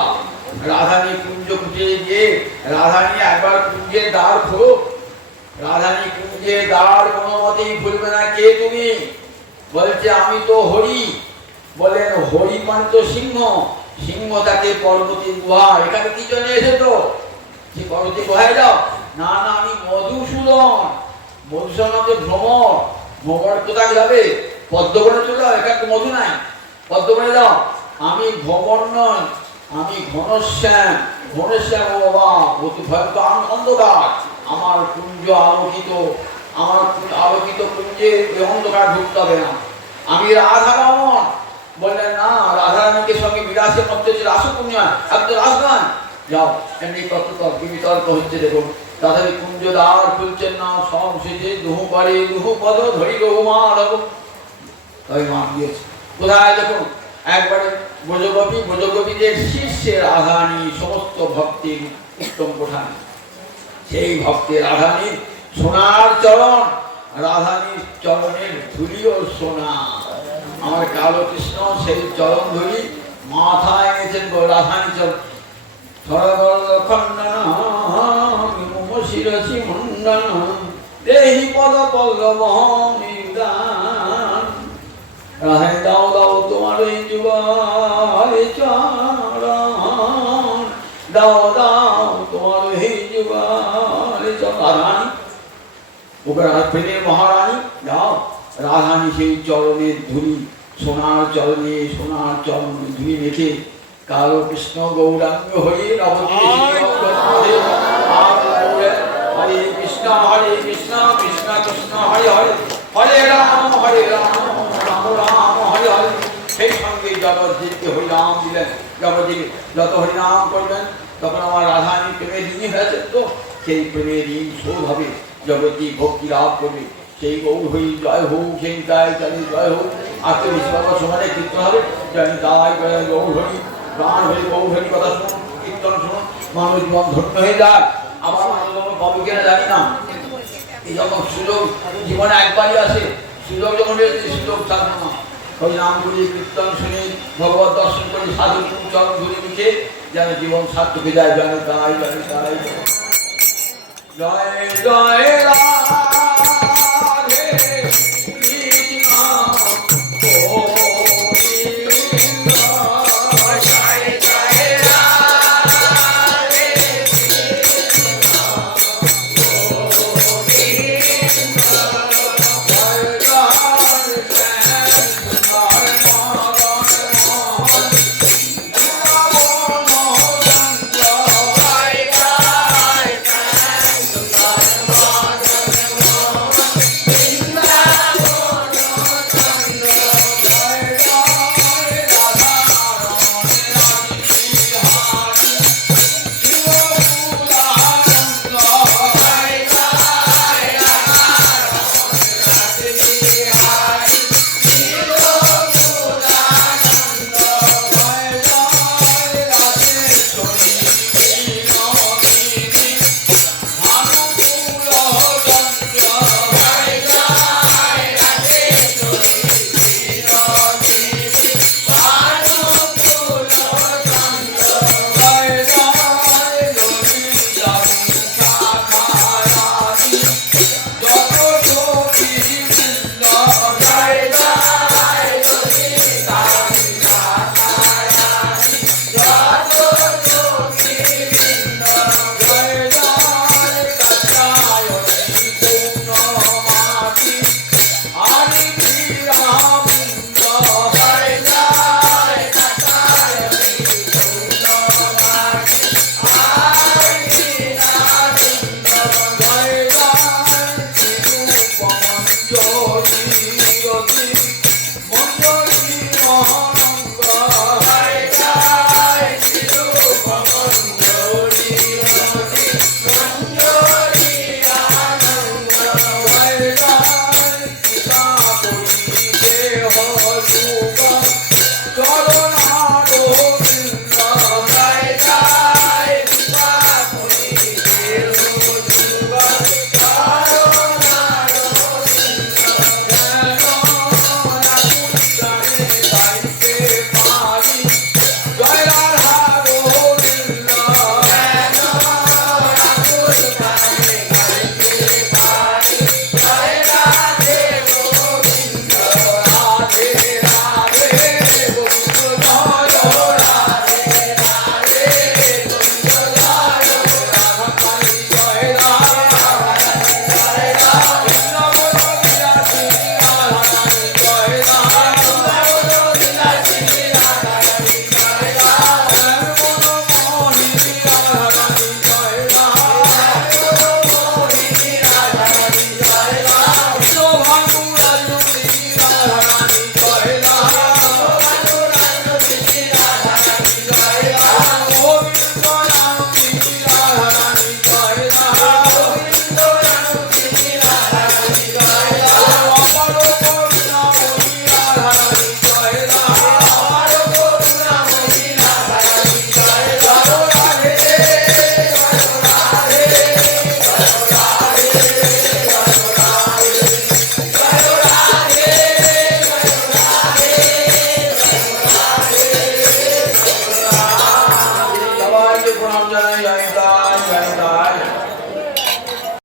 রাধানী কুঞ্জ খুঁজে গিয়ে রাধানী একবার কুঞ্জের দ্বার খোলো, রাধানী কুঞ্জের দ্বার কোনো মতেই খুলবে না। কে তুমি? বলছে আমি তো হরি। বলেন হরি মানে তো সিংহ, সিংহ তাকে পর্বতী গুহা, এখানে কি জন্য এসেছো? সে পর্বতী গুহায় যাও? না না আমি মধুসূদন। মধুসূদন হচ্ছে ভ্রমর। ভ্রমর কোথায় যাবে? পদ্মবনে চলে যাও, এখানে তো মধু নাই, পদ্মবনে যাও। আমি ভ্রমর নয়, আমি ঘনশ্যাম। ঘনশ্যাম ও বাবা অতি ভয়ঙ্কর অন্ধকার, আমার কুঞ্জ আলোকিত, আমার আলোকিত কুঞ্জে অন্ধকার ঢুকতে হবে না। আমি রাধারমণ। বললেন না, রাধারানীকে সঙ্গে বিরাসে মধ্যে হচ্ছে রাসপূর্ণিমা, একদম রাস গান। যাও এমনি বিতর্ক হচ্ছে। দেখুন রাধারী কুঞ্জ দ্বার খুলছেন না, সব শেষে দুহু করে দুহু পদ ধরি রঘুমা রঘু। তবে মা দিয়েছে কোথায়? দেখুন একবারে ব্রজগোপী, ব্রজগোপীদের শীর্ষে রাধারানী, সমস্ত ভক্তের উত্তম কোঠান। সেই ভক্তের রাধারানীর সোনার চরণ, রাধারানীর চরণের ধুলিও সোনা। আমার কালো কৃষ্ণ সেই চরণ ধুলি মাথায় এনেছেন রাধারানী চরণ। শিরসি মন্ডন দেহি পদ পল্লব রাধারানী দাও দাও তোমার এই যুগলে চরণ, দাও দাও তোমার এই যুগলে চরণ। রাধারানী ওকে প্রেমের মহারানী দাও। রাধারানী সেই চরণের ধুলি, সোনার চরণে সোনার চরণ ধুলি মেখে কালো কৃষ্ণ গৌরাঙ্গ হরি নবদ্বীপ হরে কৃষ্ণ কৃষ্ণ কৃষ্ণ হরে হরে হরে রাম রাম রাম হরে হরে। সেই সঙ্গে জগৎজিৎকে হরিনাম দিলেন। জগৎজিৎ যত হরিনাম করবেন তখন আমার রাধারানী প্রেমের ঋণী হয়েছে, তো সেই প্রেমের ঋণ শোধ হবে, জগৎজিৎ ভক্তি লাভ করবে। সেই গৌর হরি জয় হোক, সেই গায়ে চালি জয় হোক। আর তো বেশি কথা সমাজে কীর্তন হবে, জানি তাই গৌর হরি প্রাণ হরি গৌর হরি কথা শুনুন, কীর্তন শুনুন, মানুষ জীবন ধন্য হয়ে যায়। আমার মানুষ কবে কেনা জানি না, এই যখন সুযোগ জীবনে একবারই আসে, সুযোগ যখন রয়েছে সুযোগ থাকবে না। হরিনাম করি, কীর্তন শুনি, ভগবত দর্শন করি, সাধু চরণ ধরে লিখে যেন জীবন সার্থক হয়ে যায়। জানি তাই জয় জয় রাম।